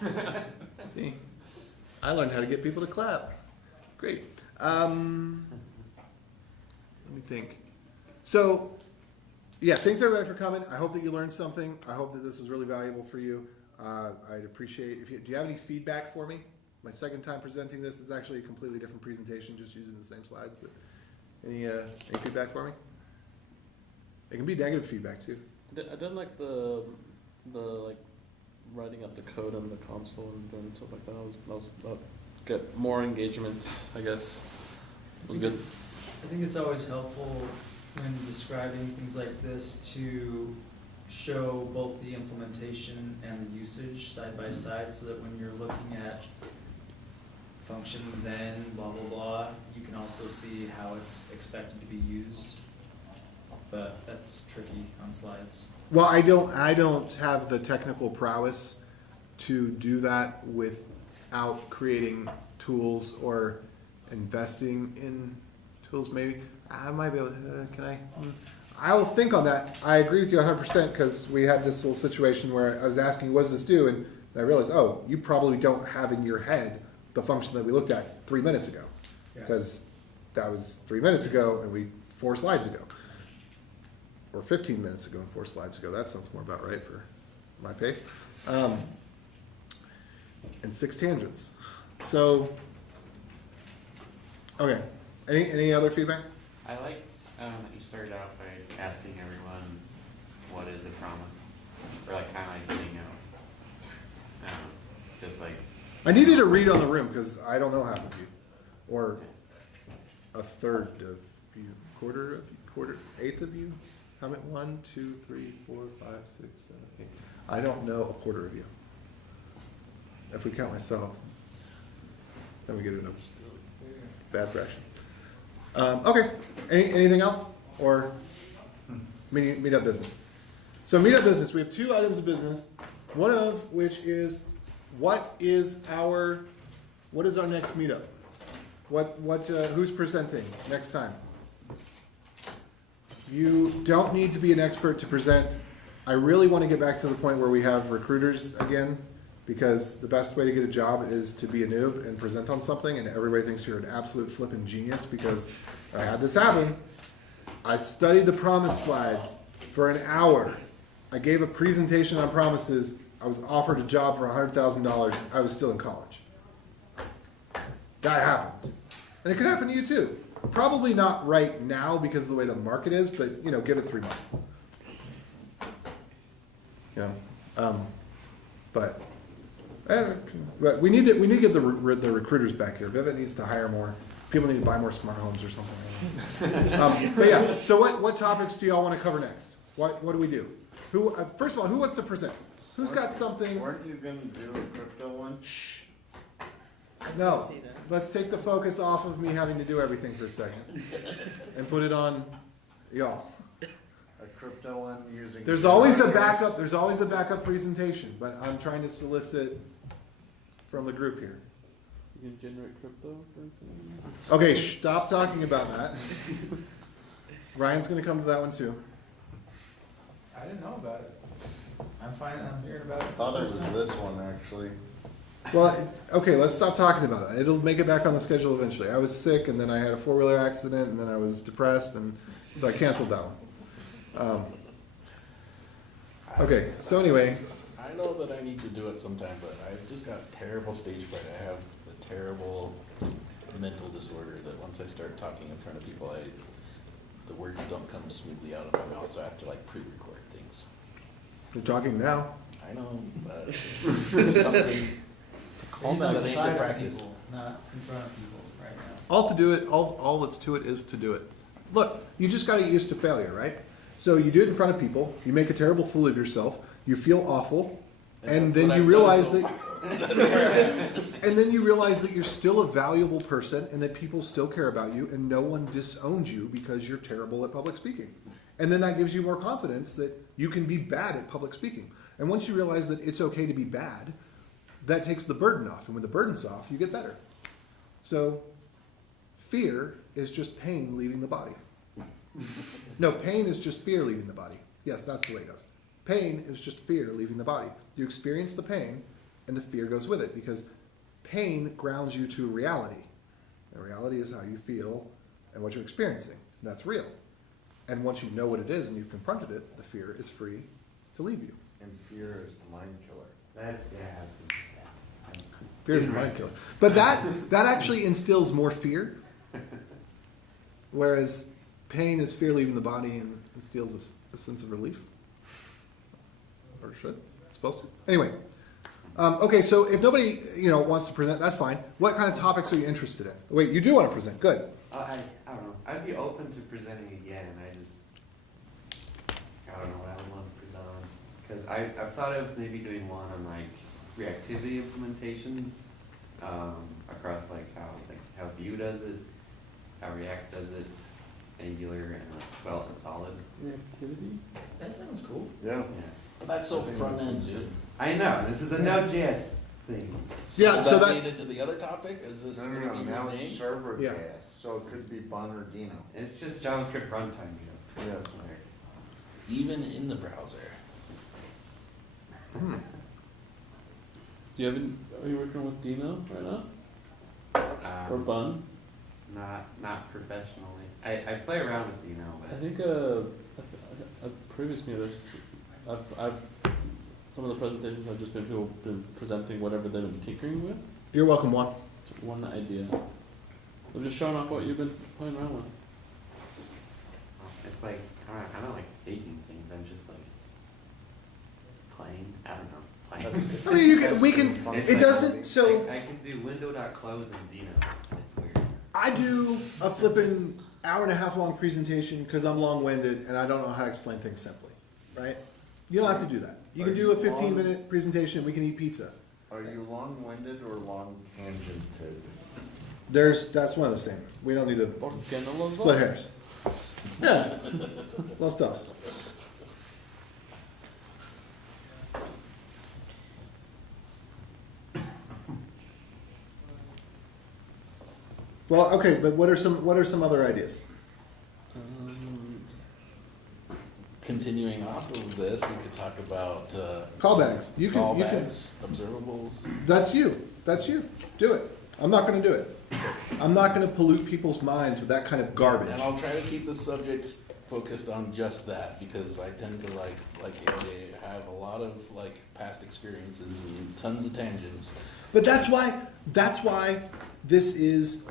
embarrassing. See, I learned how to get people to clap. Great. Let me think. So, yeah, thanks everybody for coming. I hope that you learned something. I hope that this was really valuable for you. I'd appreciate do you have any feedback for me? My second time presenting this is actually a completely different presentation, just using the same slides. But any feedback for me? It can be negative feedback too. I did like the like writing up the code on the console and doing stuff like that. That was get more engagement, I guess. It was good. I think it's always helpful when describing things like this to show both the implementation and the usage side by side, so that when you're looking at function then blah blah blah, you can also see how it's expected to be used. But that's tricky on slides. Well, I don't have the technical prowess to do that without creating tools or investing in tools. Maybe I might be able to. Can I? I will think on that. I agree with you 100% because we had this little situation where I was asking, what does this do? And I realized, you probably don't have in your head the function that we looked at 3 minutes ago, because that was 3 minutes ago and 4 slides ago. Or 15 minutes ago and 4 slides ago. That sounds more about right for my pace. And 6 tangents. So, okay. Any other feedback? I liked that you started out by asking everyone what is a promise, or like kind of like getting out, just like. I needed to read on the room because I don't know half of you, or a third of you, eighth of you. How many? 1, 2, 3, 4, 5, 6, 7, 8. I don't know a quarter of you. If we count myself, then we get into bad fractions. Okay. Anything else? Or Meetup business? So Meetup business, we have 2 items of business. One of which is what is our next meetup? Who's presenting next time? You don't need to be an expert to present. I really want to get back to the point where we have recruiters again, because the best way to get a job is to be a noob and present on something, and everybody thinks you're an absolute flippin' genius because I had this happen. I studied the promise slides for an hour. I gave a presentation on promises. I was offered a job for $100,000. I was still in college. That happened. And it could happen to you too. Probably not right now because of the way the market is, but give it 3 months. You know, but we need to get the recruiters back here. Vivint needs to hire more. People need to buy more smart homes or something. But yeah, so what topics do y'all want to cover next? What do we do? Who first of all, who wants to present? Who's got something? Weren't you gonna do a crypto one? Shh. I was No. gonna say that. Let's take the focus off of me having to do everything for a second, and put it on y'all. A crypto one using. There's always a backup. There's always a backup presentation, but I'm trying to solicit from the group here. You can generate crypto, for instance. Okay, stop talking about that. Ryan's going to come to that one too. I didn't know about it. I'm hearing about it. I thought it was this one, actually. Well, okay, let's stop talking about that. It'll make it back on the schedule eventually. I was sick, and then I had a 4-wheeler accident, and then I was depressed, and so I canceled that one. Okay, so anyway, I know that I need to do it sometime, but I've just got terrible stage fright. I have a terrible mental disorder that once I start talking in front of people, the words don't come smoothly out of my mouth, so I have to like pre-record things. you're talking now. I know, but something. He's that on the ain't side good of practice. people, not in front of people right now. All to do it, all that's to it is to do it. Look, you just got to get used to failure, right? So you do it in front of people, you make a terrible fool of yourself, you feel awful, and that's then what you I've realize done that, and then you realize that you're still a valuable person, and that people still care about you, and no one disowns you because you're terrible at public speaking. And then that gives you more confidence that you can be bad at public speaking. And once you realize that it's okay to be bad, that takes the burden off, and when the burden's off, you get better. So fear is just pain leaving the body. No, pain is just fear leaving the body. Yes, that's the way it goes. Pain is just fear leaving the body. You experience the pain, and the fear goes with it, because pain grounds you to reality. And reality is how you feel and what you're experiencing. And that's real. And once you know what it is and you've confronted it, the fear is free to leave you. And fear is the mind killer. That's, Fear is the mind killer. But that actually instills more fear, whereas pain is fear leaving the body and instills a sense of relief. Or should. It's supposed to. Anyway. Okay, so if nobody wants to present, that's fine. What kind of topics are you interested in? Wait, you do want to present. Good. I don't know. I'd be open to presenting again. I don't know what I would want to present on. Because I've thought of maybe doing one on like reactivity implementations across like how Vue does it, how React does it, Angular, and like Svelte and Solid. Reactivity? That sounds cool. Yeah. Yeah. That's so front end, dude. I know, this is a Node.js thing. Yeah, Is so that that- made into the other topic? Is this No, going to be now it's renamed? server Yeah. JS, so it could be Bun or Dino. It's just JavaScript runtime, Yes. Even in the browser. Do you have are you working with Dino right now? Or Bun? Not professionally. I play around with Dino, I but think previously I've some of the presentations have just been people been presenting whatever they've been tinkering with. You're welcome, Juan. It's one idea. I'm just showing off what you've been playing around with. it's like I don't like hating things. I'm just like playing. I don't know. Playing. I mean, we can. It's It like- doesn't. So I can do window.close in Dino. It's weird. I do a flipping hour-and-a-half long presentation because I'm long-winded and I don't know how to explain things simply. Right? You don't have to do that. You can do a 15-minute presentation. And we can eat pizza. Are you long-winded or long-tangented? That's one of the same. We don't need to ¿Por qué no los split dos? hairs. Yeah, los dos. Well, okay, but what are some other ideas? Continuing off of this, we could talk about Callbacks. You can. callbacks, observables. That's you. That's you. Do it. I'm not going to do it. I'm not going to pollute people's minds with that kind of garbage. And I'll try to keep the subject focused on just that because I tend to like AJ, have a lot of like past experiences and tons of tangents. But that's why this is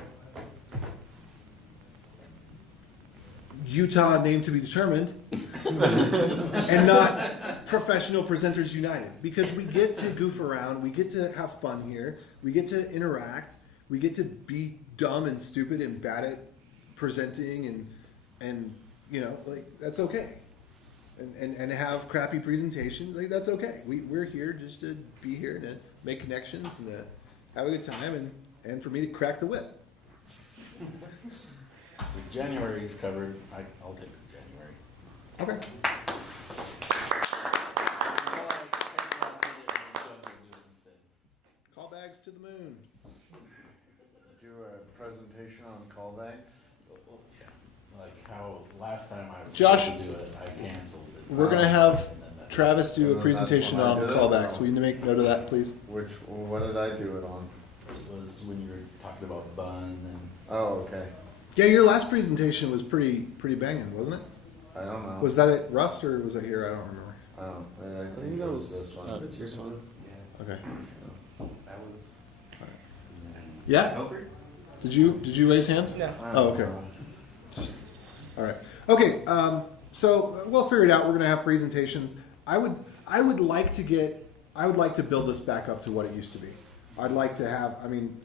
Utah name to be determined. and not Professional Presenters United, because we get to goof around, we get to have fun here, we get to interact, we get to be dumb and stupid and bad at presenting and you know, like, that's okay. And have crappy presentations, like, that's okay. We're here just to be here to make connections and to have a good time and for me to crack the whip. So January is covered. I'll take January. Okay. Callbacks to the moon. Do a presentation on callbacks. Like how last time I was Josh, supposed to do it, I canceled it. We're gonna have And then that- Travis do a That's presentation when I on did it. callbacks. Will you make note of that, please? What did I do it on? It was when you were talking about bun and Oh, okay. Yeah, your last presentation was pretty banging, wasn't it? I don't know. Was that at Rust or was it here? I don't remember. I think that was this one. This Yours one. was, yeah, Okay. that was. Yeah? Over? Did you raise hand? No. Oh, okay. All right. Okay. So we'll figure it out. We're gonna have presentations. I would like to build this back up to what it used to be. I'd like to have. I mean,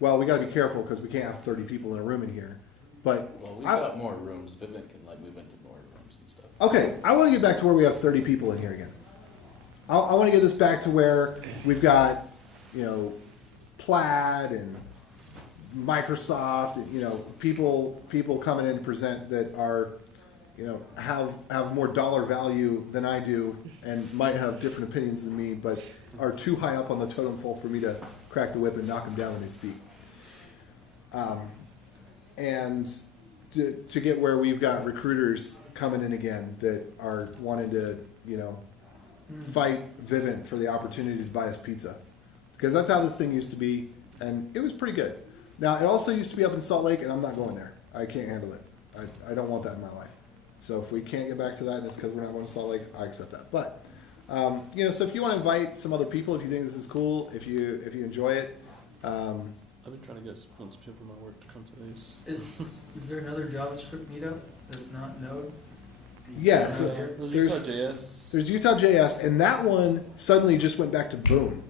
well, we got to be careful because we can't have 30 people in a room in here. But well, we've got more rooms. Vivint can like move into more rooms and stuff. okay, I want to get back to where we have 30 people in here again. I want to get this back to where we've got, you know, Plaid and Microsoft, and, you know, people coming in and present that are, you know, have more dollar value than I do and might have different opinions than me, but are too high up on the totem pole for me to crack the whip and knock them down when they speak. And to get where we've got recruiters coming in again that are wanting to, you know, fight Vivint for the opportunity to buy us pizza. Because that's how this thing used to be, and it was pretty good. Now, it also used to be up in Salt Lake, and I'm not going there. I can't handle it. I don't want that in my life. So if we can't get back to that, and it's because we're not going to Salt Lake, I accept that. But, you know, so if you want to invite some other people, if you think this is cool, if you enjoy it, I've been trying to get some people from my work to come to these. Is there another JavaScript meetup that's not Node? yeah, so There's there's Utah.js. there's Utah.js, and that one suddenly just went back to boom.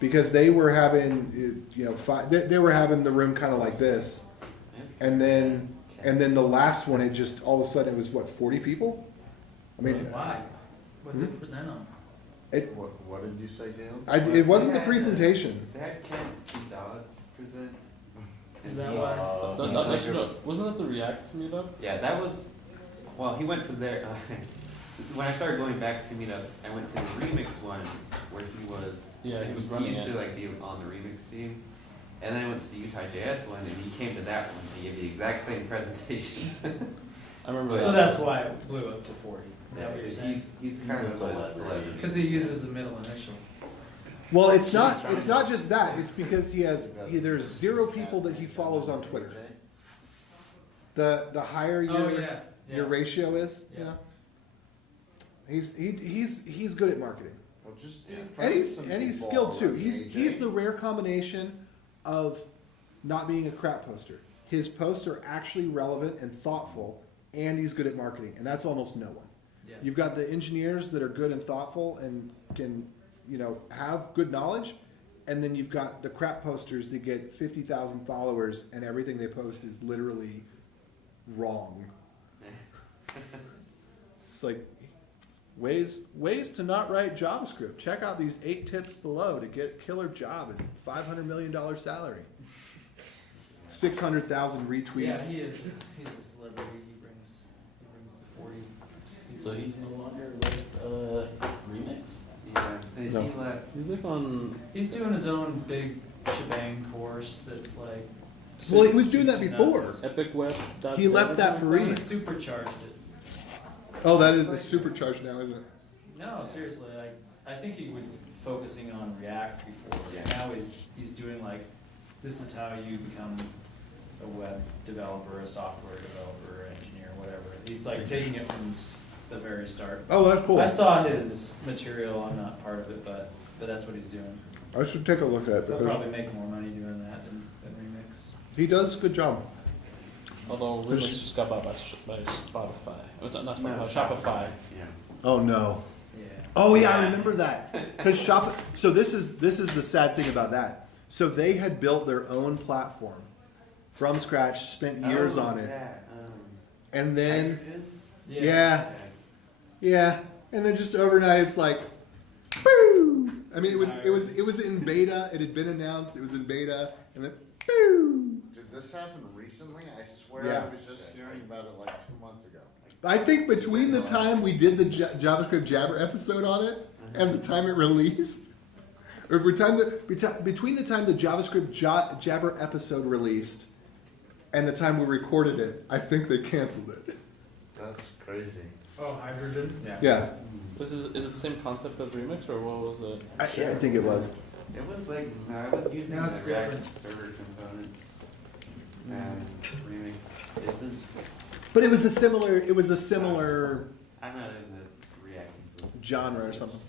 Because they were having, you know, they were having the room kind of like this, and then the last one, it just all of a sudden it was what 40 people. I mean, Why? What did they present on? What did you say, Dan? it wasn't the presentation. They had Kent C. Dodds present. Is that why? Wasn't that the React meetup? Yeah, that was, well, he went to their, when I started going back to meetups, I went to the remix one where he was, Yeah, he was he running used it. to like be on the remix team. And then I went to the Utah.js one and he came to that one, he gave the exact same presentation. I remember So that. that's why it blew up to 40. Is that what you're saying? He's kind of a celebrity. Because he uses the middle initial. Well, it's not just that. It's because there's 0 people that he follows on Twitter. The higher your ratio is, you know. He's good at marketing. Well, just And he's skilled too. He's the rare combination of not being a crap poster. His posts are actually relevant and thoughtful, and he's good at marketing, and that's almost no one. Yeah. You've got the engineers that are good and thoughtful and can, you know, have good knowledge, and then you've got the crap posters that get 50,000 followers, and everything they post is literally wrong. It's like ways to not write JavaScript. Check out these 8 tips below to get a killer job and $500 million salary. 600,000 retweets. Yeah, he is. He's a celebrity. He brings the 40. So he's no longer with Remix? Yeah, and No. he left. He's like on. He's doing his own big shebang course that's like. Well, he was doing that nuts. before. Epic Web. He left that for He Remix. supercharged it. Oh, that is the supercharged now, isn't it? No, seriously. Like, I think he was focusing on React before. Yeah. Now he's doing like, this is how you become a web developer, a software developer, engineer, whatever. He's like taking it from the very start. Oh, that's cool. I saw his material. I'm not part of it, but that's what he's doing. I should take a look at it He'll because probably make more money doing that than Remix. he does a good job. Although Remix just got bought by Spotify. Oh, not No, Spotify, Shopify. Yeah. Oh no. Yeah. Oh yeah, I remember that. Because so this is the sad thing about that. So they had built their own platform from scratch, spent years on it, Yeah, and then hydrogen? yeah, and then just overnight it's like, boo! I mean, it was in beta. It had been announced. It was in beta, and then boo! Did this happen recently? I swear Yeah. I was just hearing about it like 2 months ago. I think between the time we did the JavaScript Jabber episode on it and the time it released, or between the time the JavaScript Jabber episode released and the time we recorded it, I think they canceled it. That's crazy. Oh, hydrogen? Yeah. Yeah, Is it the same concept as Remix, or what was it? I think it was. It was like, I was using Now the it's React different. server components, and Remix isn't. But it was a similar I'm not in the React genre or something.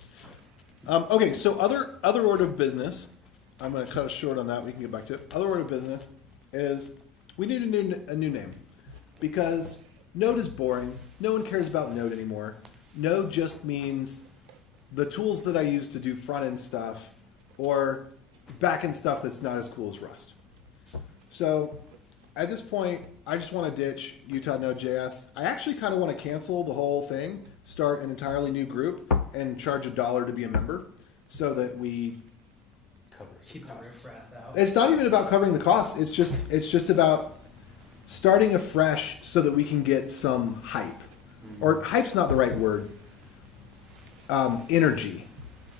Okay, so other order of business. I'm going to cut it short on that. We can get back to it. Other order of business is we need a new name because Node is boring. No one cares about Node anymore. Node just means the tools that I use to do front end stuff or back end stuff that's not as cool as Rust. So at this point, I just want to ditch Utah Node.js. I actually kind of want to cancel the whole thing, start an entirely new group, and charge $1 to be a member, so that we. Keep the riffraff out. It's not even about covering the cost. It's just about starting afresh, so that we can get some hype, or hype's not the right word. Energy,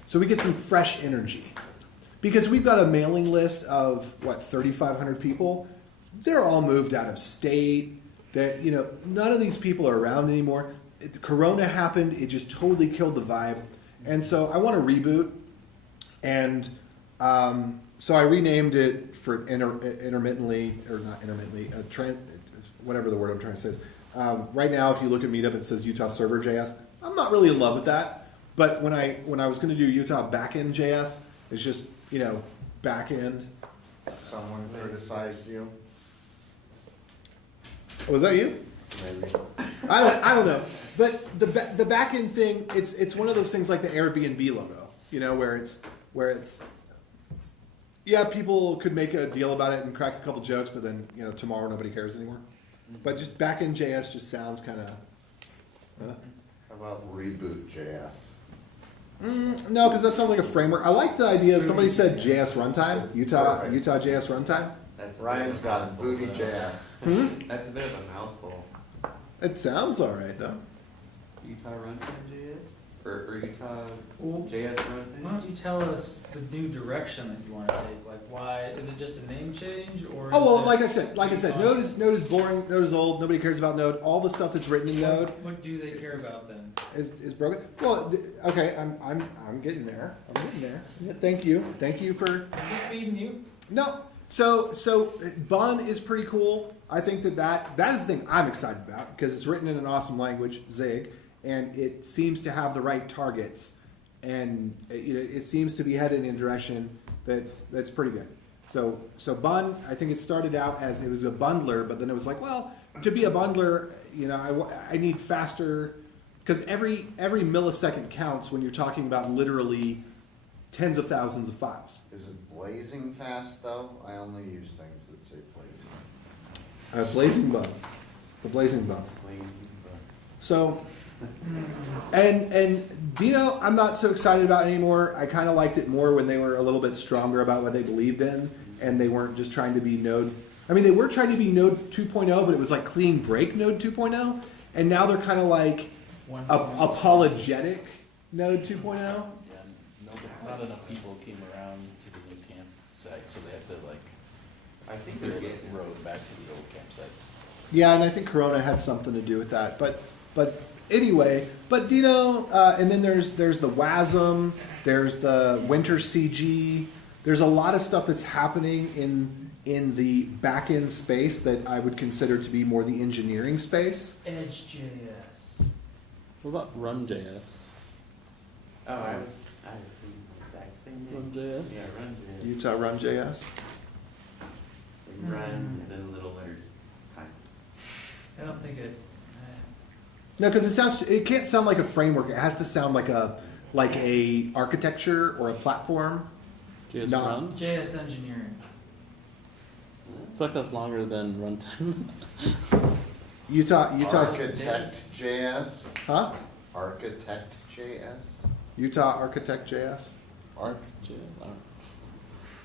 so we get some fresh energy, because we've got a mailing list of 3,500 people. They're all moved out of state. That none of these people are around anymore. Corona happened. It just totally killed the vibe. And so I want to reboot. And so I renamed it for intermittently, or not intermittently, whatever the word I'm trying to say is. Right now, if you look at Meetup, it says Utah Server JS. I'm not really in love with that. But when I was going to do Utah Backend JS, it's just backend. Someone criticized you? Was that you? Maybe. I don't know. But the back end thing, it's one of those things like the Airbnb logo, where it's yeah, people could make a deal about it and crack a couple jokes, but then tomorrow nobody cares anymore. But just back end JS just sounds kind of. How about Reboot JS? No, because that sounds like a framework. I like the idea. Somebody said JS runtime, Utah JS runtime. Ryan's got Booty JS. That's a bit of a mouthful. It sounds all right though. Utah Runtime JS? Or Utah Well, JS Runtime? why don't you tell us the new direction that you want to take? Like, why is it just a name change, or? Oh well, is it like I said, Node is boring. Node is old. Nobody cares about Node. All the stuff that's written in Node What do they care about then? is broken. Well, okay, I'm getting there. I'm getting there. Yeah, thank you for. I'm just feeding you. No. So Bun is pretty cool. I think that is the thing I'm excited about because it's written in an awesome language, Zig, and it seems to have the right targets, and it seems to be headed in a direction that's pretty good. So Bun, I think it started out as it was a bundler, but then it was like, well, to be a bundler, I need faster, because every millisecond counts when you're talking about literally tens of thousands of files. Is it blazing fast though? I only use things that say blazing. Blazing bugs. The blazing bugs. So, and Dino, I'm not so excited about anymore. I kind of liked it more when they were a little bit stronger about what they believed in, and they weren't just trying to be Node. I mean, they were trying to be Node 2.0, but it was like clean break Node 2.0, and now they're kind of like apologetic Node 2.0. Not enough people came around to the new campsite, so they had to I think build they're a getting road back to the old campsite. Yeah, and I think Corona had something to do with that. But anyway, but Dino, and then there's the WASM, there's the Winter CG. There's a lot of stuff that's happening in the back-end space that I would consider to be more the engineering space. Edge.js. What about Run.js? Oh, I was thinking the exact same name. Run.js? Yeah, Run.js. Utah Run.js. Run and then little letters. Kind I don't think it. No, because it can't sound like a framework. It has to sound like a architecture or a platform. JS Not- run? JS engineering. I feel like that's longer than runtime. Utah's Architect JS. huh? Architect JS. Utah Architect JS. Arch. JS, I don't know.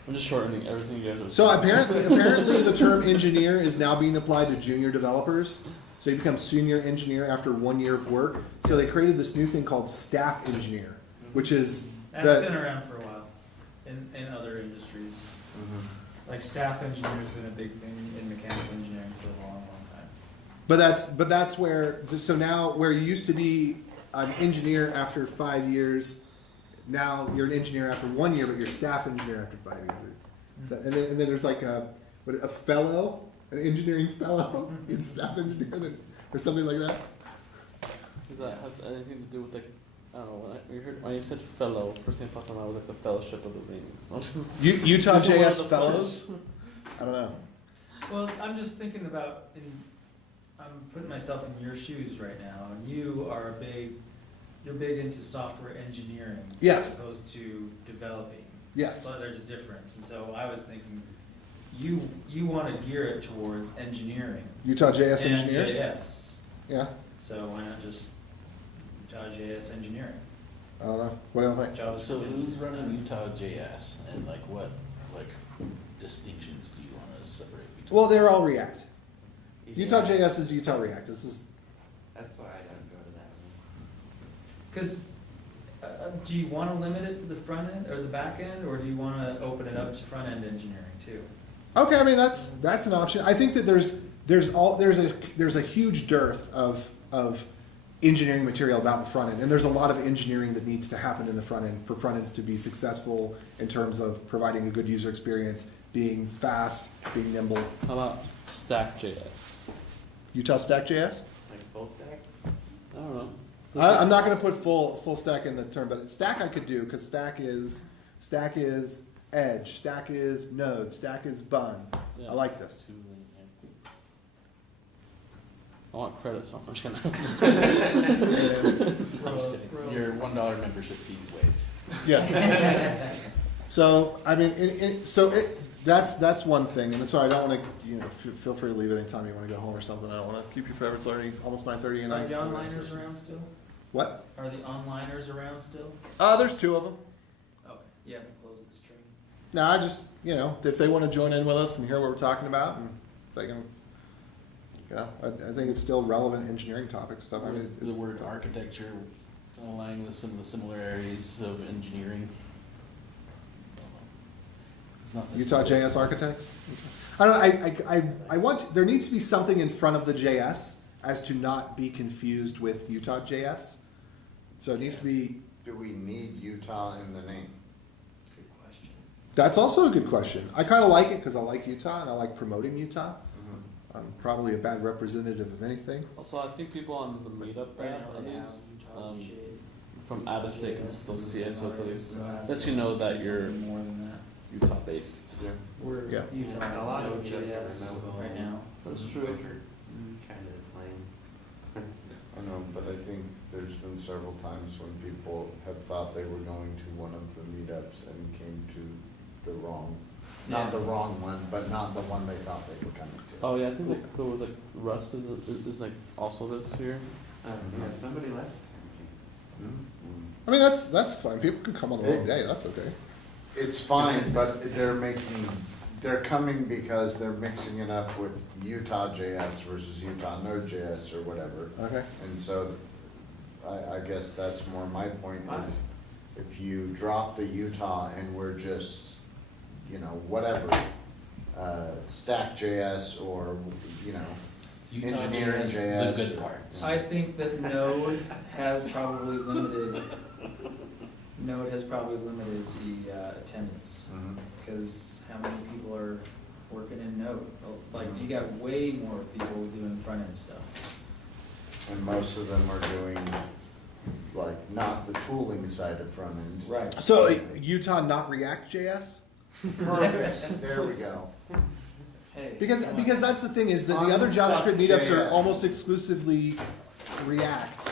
I'm just shortening everything you guys are So saying. apparently the term engineer is now being applied to junior developers. So you become senior engineer after 1 year of work. So they created this new thing called staff engineer, which is That's the, been around for a while in other industries. Like staff engineer has been a big thing in mechanical engineering for a long, long time. but that's where so now where you used to be an engineer after 5 years, now you're an engineer after 1 year, but you're staff engineer after 5 years. So, and then there's like a fellow, an engineering fellow in staff engineer, or something like that. Does that have anything to do with like, I don't know, when you said fellow, first thing that popped in my mind was like the Fellowship of the Rings. Utah One of JS the fellows. I don't know. Well, I'm just thinking about, I'm putting myself in your shoes right now, and you're big into software engineering. Yes. As opposed to developing. Yes. So there's a difference, and so I was thinking, you want to gear it towards engineering. Utah JS and engineers. JS. Yeah. So why not just Utah JS engineering? I don't know. What do you think? Java So who's running Utah JS, and like what distinctions do you want to separate between? Well, they're all React. Utah Yeah, JS is Utah React. This is That's why I don't go to that Because do you want to limit it to the front end or the back end, or do you want to open it up to front end engineering too? okay. I mean, that's an option. I think that there's a huge dearth of engineering material about the front end, and there's a lot of engineering that needs to happen in the front end for front ends to be successful in terms of providing a good user experience, being fast, being nimble. How about Stack.js? Utah Stack JS. Like full stack? I don't know. I'm not going to put full stack in the term, but stack I could do because stack is edge, stack is node, stack is bun. Yeah. I like this. Yeah. I want credit, so I'm just gonna. I'm just kidding. Your $1 membership fees waived. Yeah. So I mean, that's one thing, and so I don't want to feel free to leave anytime you want to go home or something. I don't want to keep you forever. It's already almost 9:30, and Are the onliners around still? What? Are the onliners around still? There's 2 of them. Okay, you haven't closed this train. No, I just if they want to join in with us and hear what we're talking about, and they can. I think it's still relevant engineering topic stuff. I mean, The word architecture align with some of the similarities of engineering. Not Utah necessarily. JS architects. I don't know. I want. There needs to be something in front of the JS as to not be confused with Utah JS. So it needs to be. Do we need Utah in the name? Good question. That's also a good question. I kind of like it because I like Utah and I like promoting Utah. I'm probably a bad representative of anything. Also, I think people on the Meetup Right app now at they have least Utah Shade. from out of state can still see it, so it's at least Perhaps lets you know that you're something more than that. Utah based. We're Yeah. Utah. A lot of Node.js JS right now. That's true. Kind of lame. I know, but I think there's been several times when people have thought they were going to one of the meetups and came to the wrong, not the wrong one, but not the one they thought they were coming to. Oh yeah, I think like there was like Rust is like also this year. Yeah, somebody left. I mean, that's fine. People can come on the wrong day. That's okay. It's fine, but they're coming because they're mixing it up with Utah JS versus Utah Node.js or whatever. Okay. And so I guess that's more my point is if you drop the Utah and we're just, whatever, Stack JS or, Utah engineering JS, JS. the good parts. I think that Node has probably limited the attendance, because how many people are working in Node? Like, you got way more people doing front end stuff. And most of them are doing, not the tooling side of front end. Right. So Utah not React JS. Perfect, there we go. Hey. Because come on. because that's the thing is that On the other JavaScript meetups are Sub.js. almost exclusively React,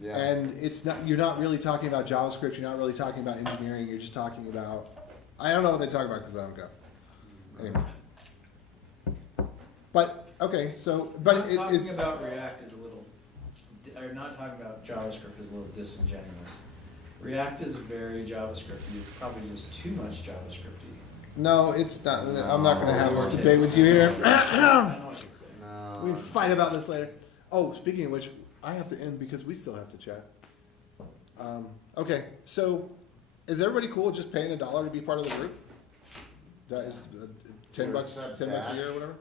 Yeah. and it's not. You're not really talking about JavaScript. You're not really talking about engineering. You're just talking about. I don't know what they talk about because I don't go. Anyway. But okay, so but it talking is. about React is a little, or not talking about JavaScript is a little disingenuous. React is very JavaScripty. It's probably just too much JavaScripty. No, it's not. I'm not going to have this debate with you here. No. We can fight about this later. Oh, speaking of which, I have to end because we still have to chat. Okay, so is everybody cool with just paying $1 to be part of the group? That is $10, Accept $10 a Dash? year or whatever.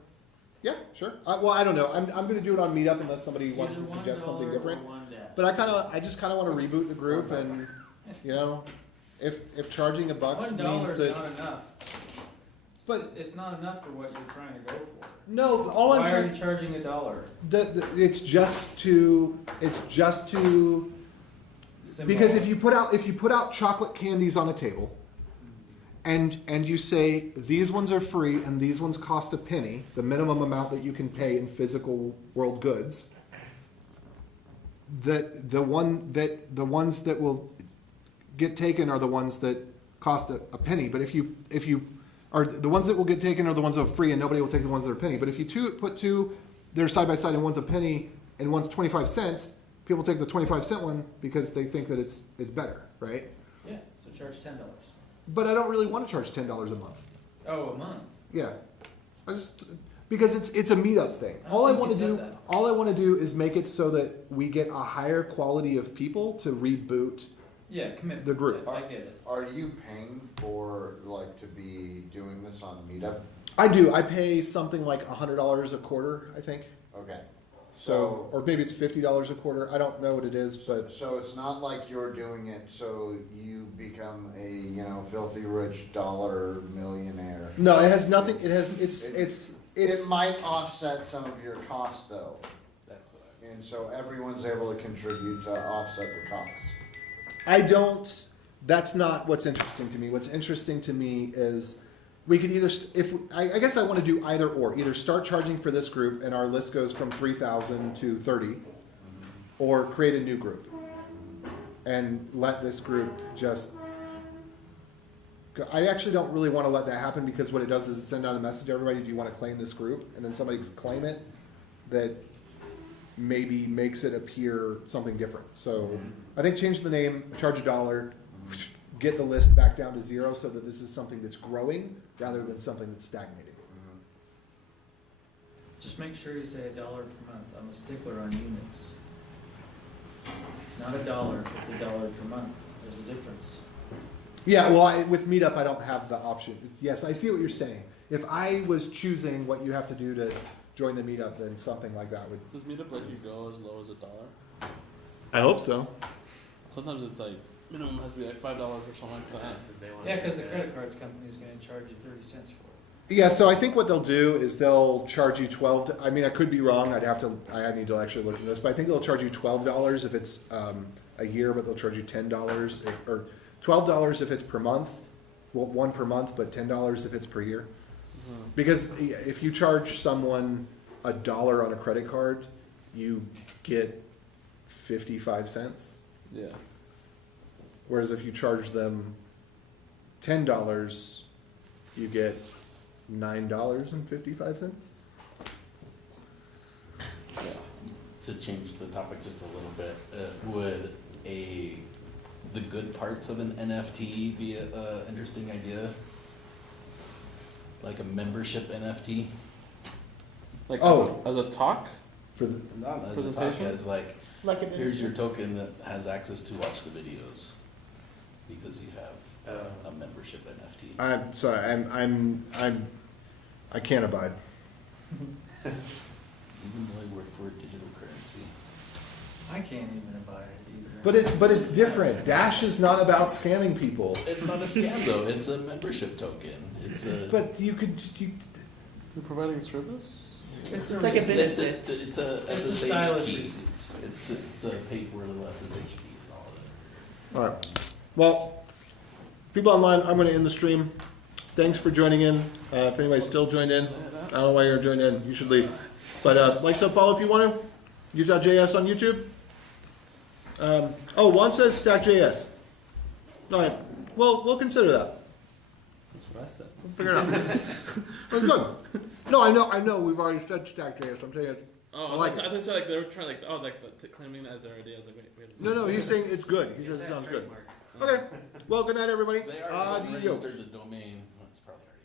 Yeah, sure. Well, I don't know. I'm going to do it on Meetup unless somebody wants to Either suggest something $1 different. or $1. But I just kind of want to reboot the group, and you know, if charging $1 $1 means is that, not enough. but It's not enough for what you're trying to go for. no, all I'm Why are trying. you charging $1? It's just to because if you put out chocolate candies on a table, and you say these ones are free and these ones cost a penny, the minimum amount that you can pay in physical world goods, the ones that will get taken are the ones that cost a penny. But if you are the ones that will get taken are the ones that are free, and nobody will take the ones that are penny. But if you put two, they're side by side, and one's a penny and one's 25 cents. People take the 25-cent one because they think that it's better, right? Yeah, so charge $10. But I don't really want to charge $10 a month. Oh, a month. Yeah, because it's a meetup thing. All I want to do is make it so that we get a higher quality of people to reboot. Yeah, commit. The group. I get it. Are you paying for, like, to be doing this on Meetup? I do. I pay something like $100 a quarter, I think. Okay. So, or maybe it's $50 a quarter. I don't know what it is, but So it's not like you're doing it so you become a, you know, filthy rich dollar millionaire. no, it has nothing. It might offset some of your costs though. That's what I was. And so everyone's able to contribute to offset the costs. I don't. That's not what's interesting to me. What's interesting to me is we could either, I guess I want to do either or. Either start charging for this group and our list goes from 3,000 to 30, or create a new group and let this group just go. I actually don't really want to let that happen because what it does is it send out a message to everybody, do you want to claim this group? And then somebody could claim it that maybe makes it appear something different. So I think change the name, charge $1, get the list back down to 0 so that this is something that's growing rather than something that's stagnating. Just make sure you say $1 per month. I'm a stickler on units. Not $1, it's $1 per month. There's a difference. Yeah, well, with Meetup, I don't have the option. Yes, I see what you're saying. If I was choosing what you have to do to join the Meetup, then something like that would. Does Meetup let you go as low as $1? I hope so. Sometimes it's like minimum has to be like $5 or something like that. Yeah, because the credit cards company is going to charge you 30 cents for it. Yeah, so I think what they'll do is they'll charge you $12. I mean, I could be wrong. I need to actually look at this, but I think they'll charge you $12 if it's a year, but they'll charge you $10 or $12 if it's per month. Well, one per month, but $10 if it's per year. Because if you charge someone $1 on a credit card, you get 55 cents. Yeah. Whereas if you charge them $10, you get $9.55. To change the topic just a little bit, would the good parts of an NFT be a interesting idea? Like a membership NFT? Like Oh. as a talk? For the, Not as a talk, Presentation? as like, Like an here's your token that has access to watch the videos. Because you have a membership NFT. I'm sorry, I can't abide. Even though I work for digital currency. I can't even abide it either. But it's different. Dash is not about scamming people. It's not a scam though, it's a membership token. It's a. But you could. You're providing a service? It's like a bit. It's a It's a SSH stylus key. receipt. It's a pay for a little SSH key is all it is. All right. Well, people online, I'm going to end the stream. thanks for joining in. If anybody's still joined in, I don't know why you're joined in. You should leave. But like, sub, follow if you want to. Use.js on YouTube. Juan says Stack.js. All right. Well, we'll consider that. That's what I said. We'll figure it out. Well, good. No, I know. We've already said Stack.js. I'm saying. Oh, I like I think so. Like they were trying, claiming that as their idea. I was like, wait. No, he's saying it's good. He says it sounds good. Okay. Well, good night, everybody. They already Adios. registered the domain. Well, it's probably already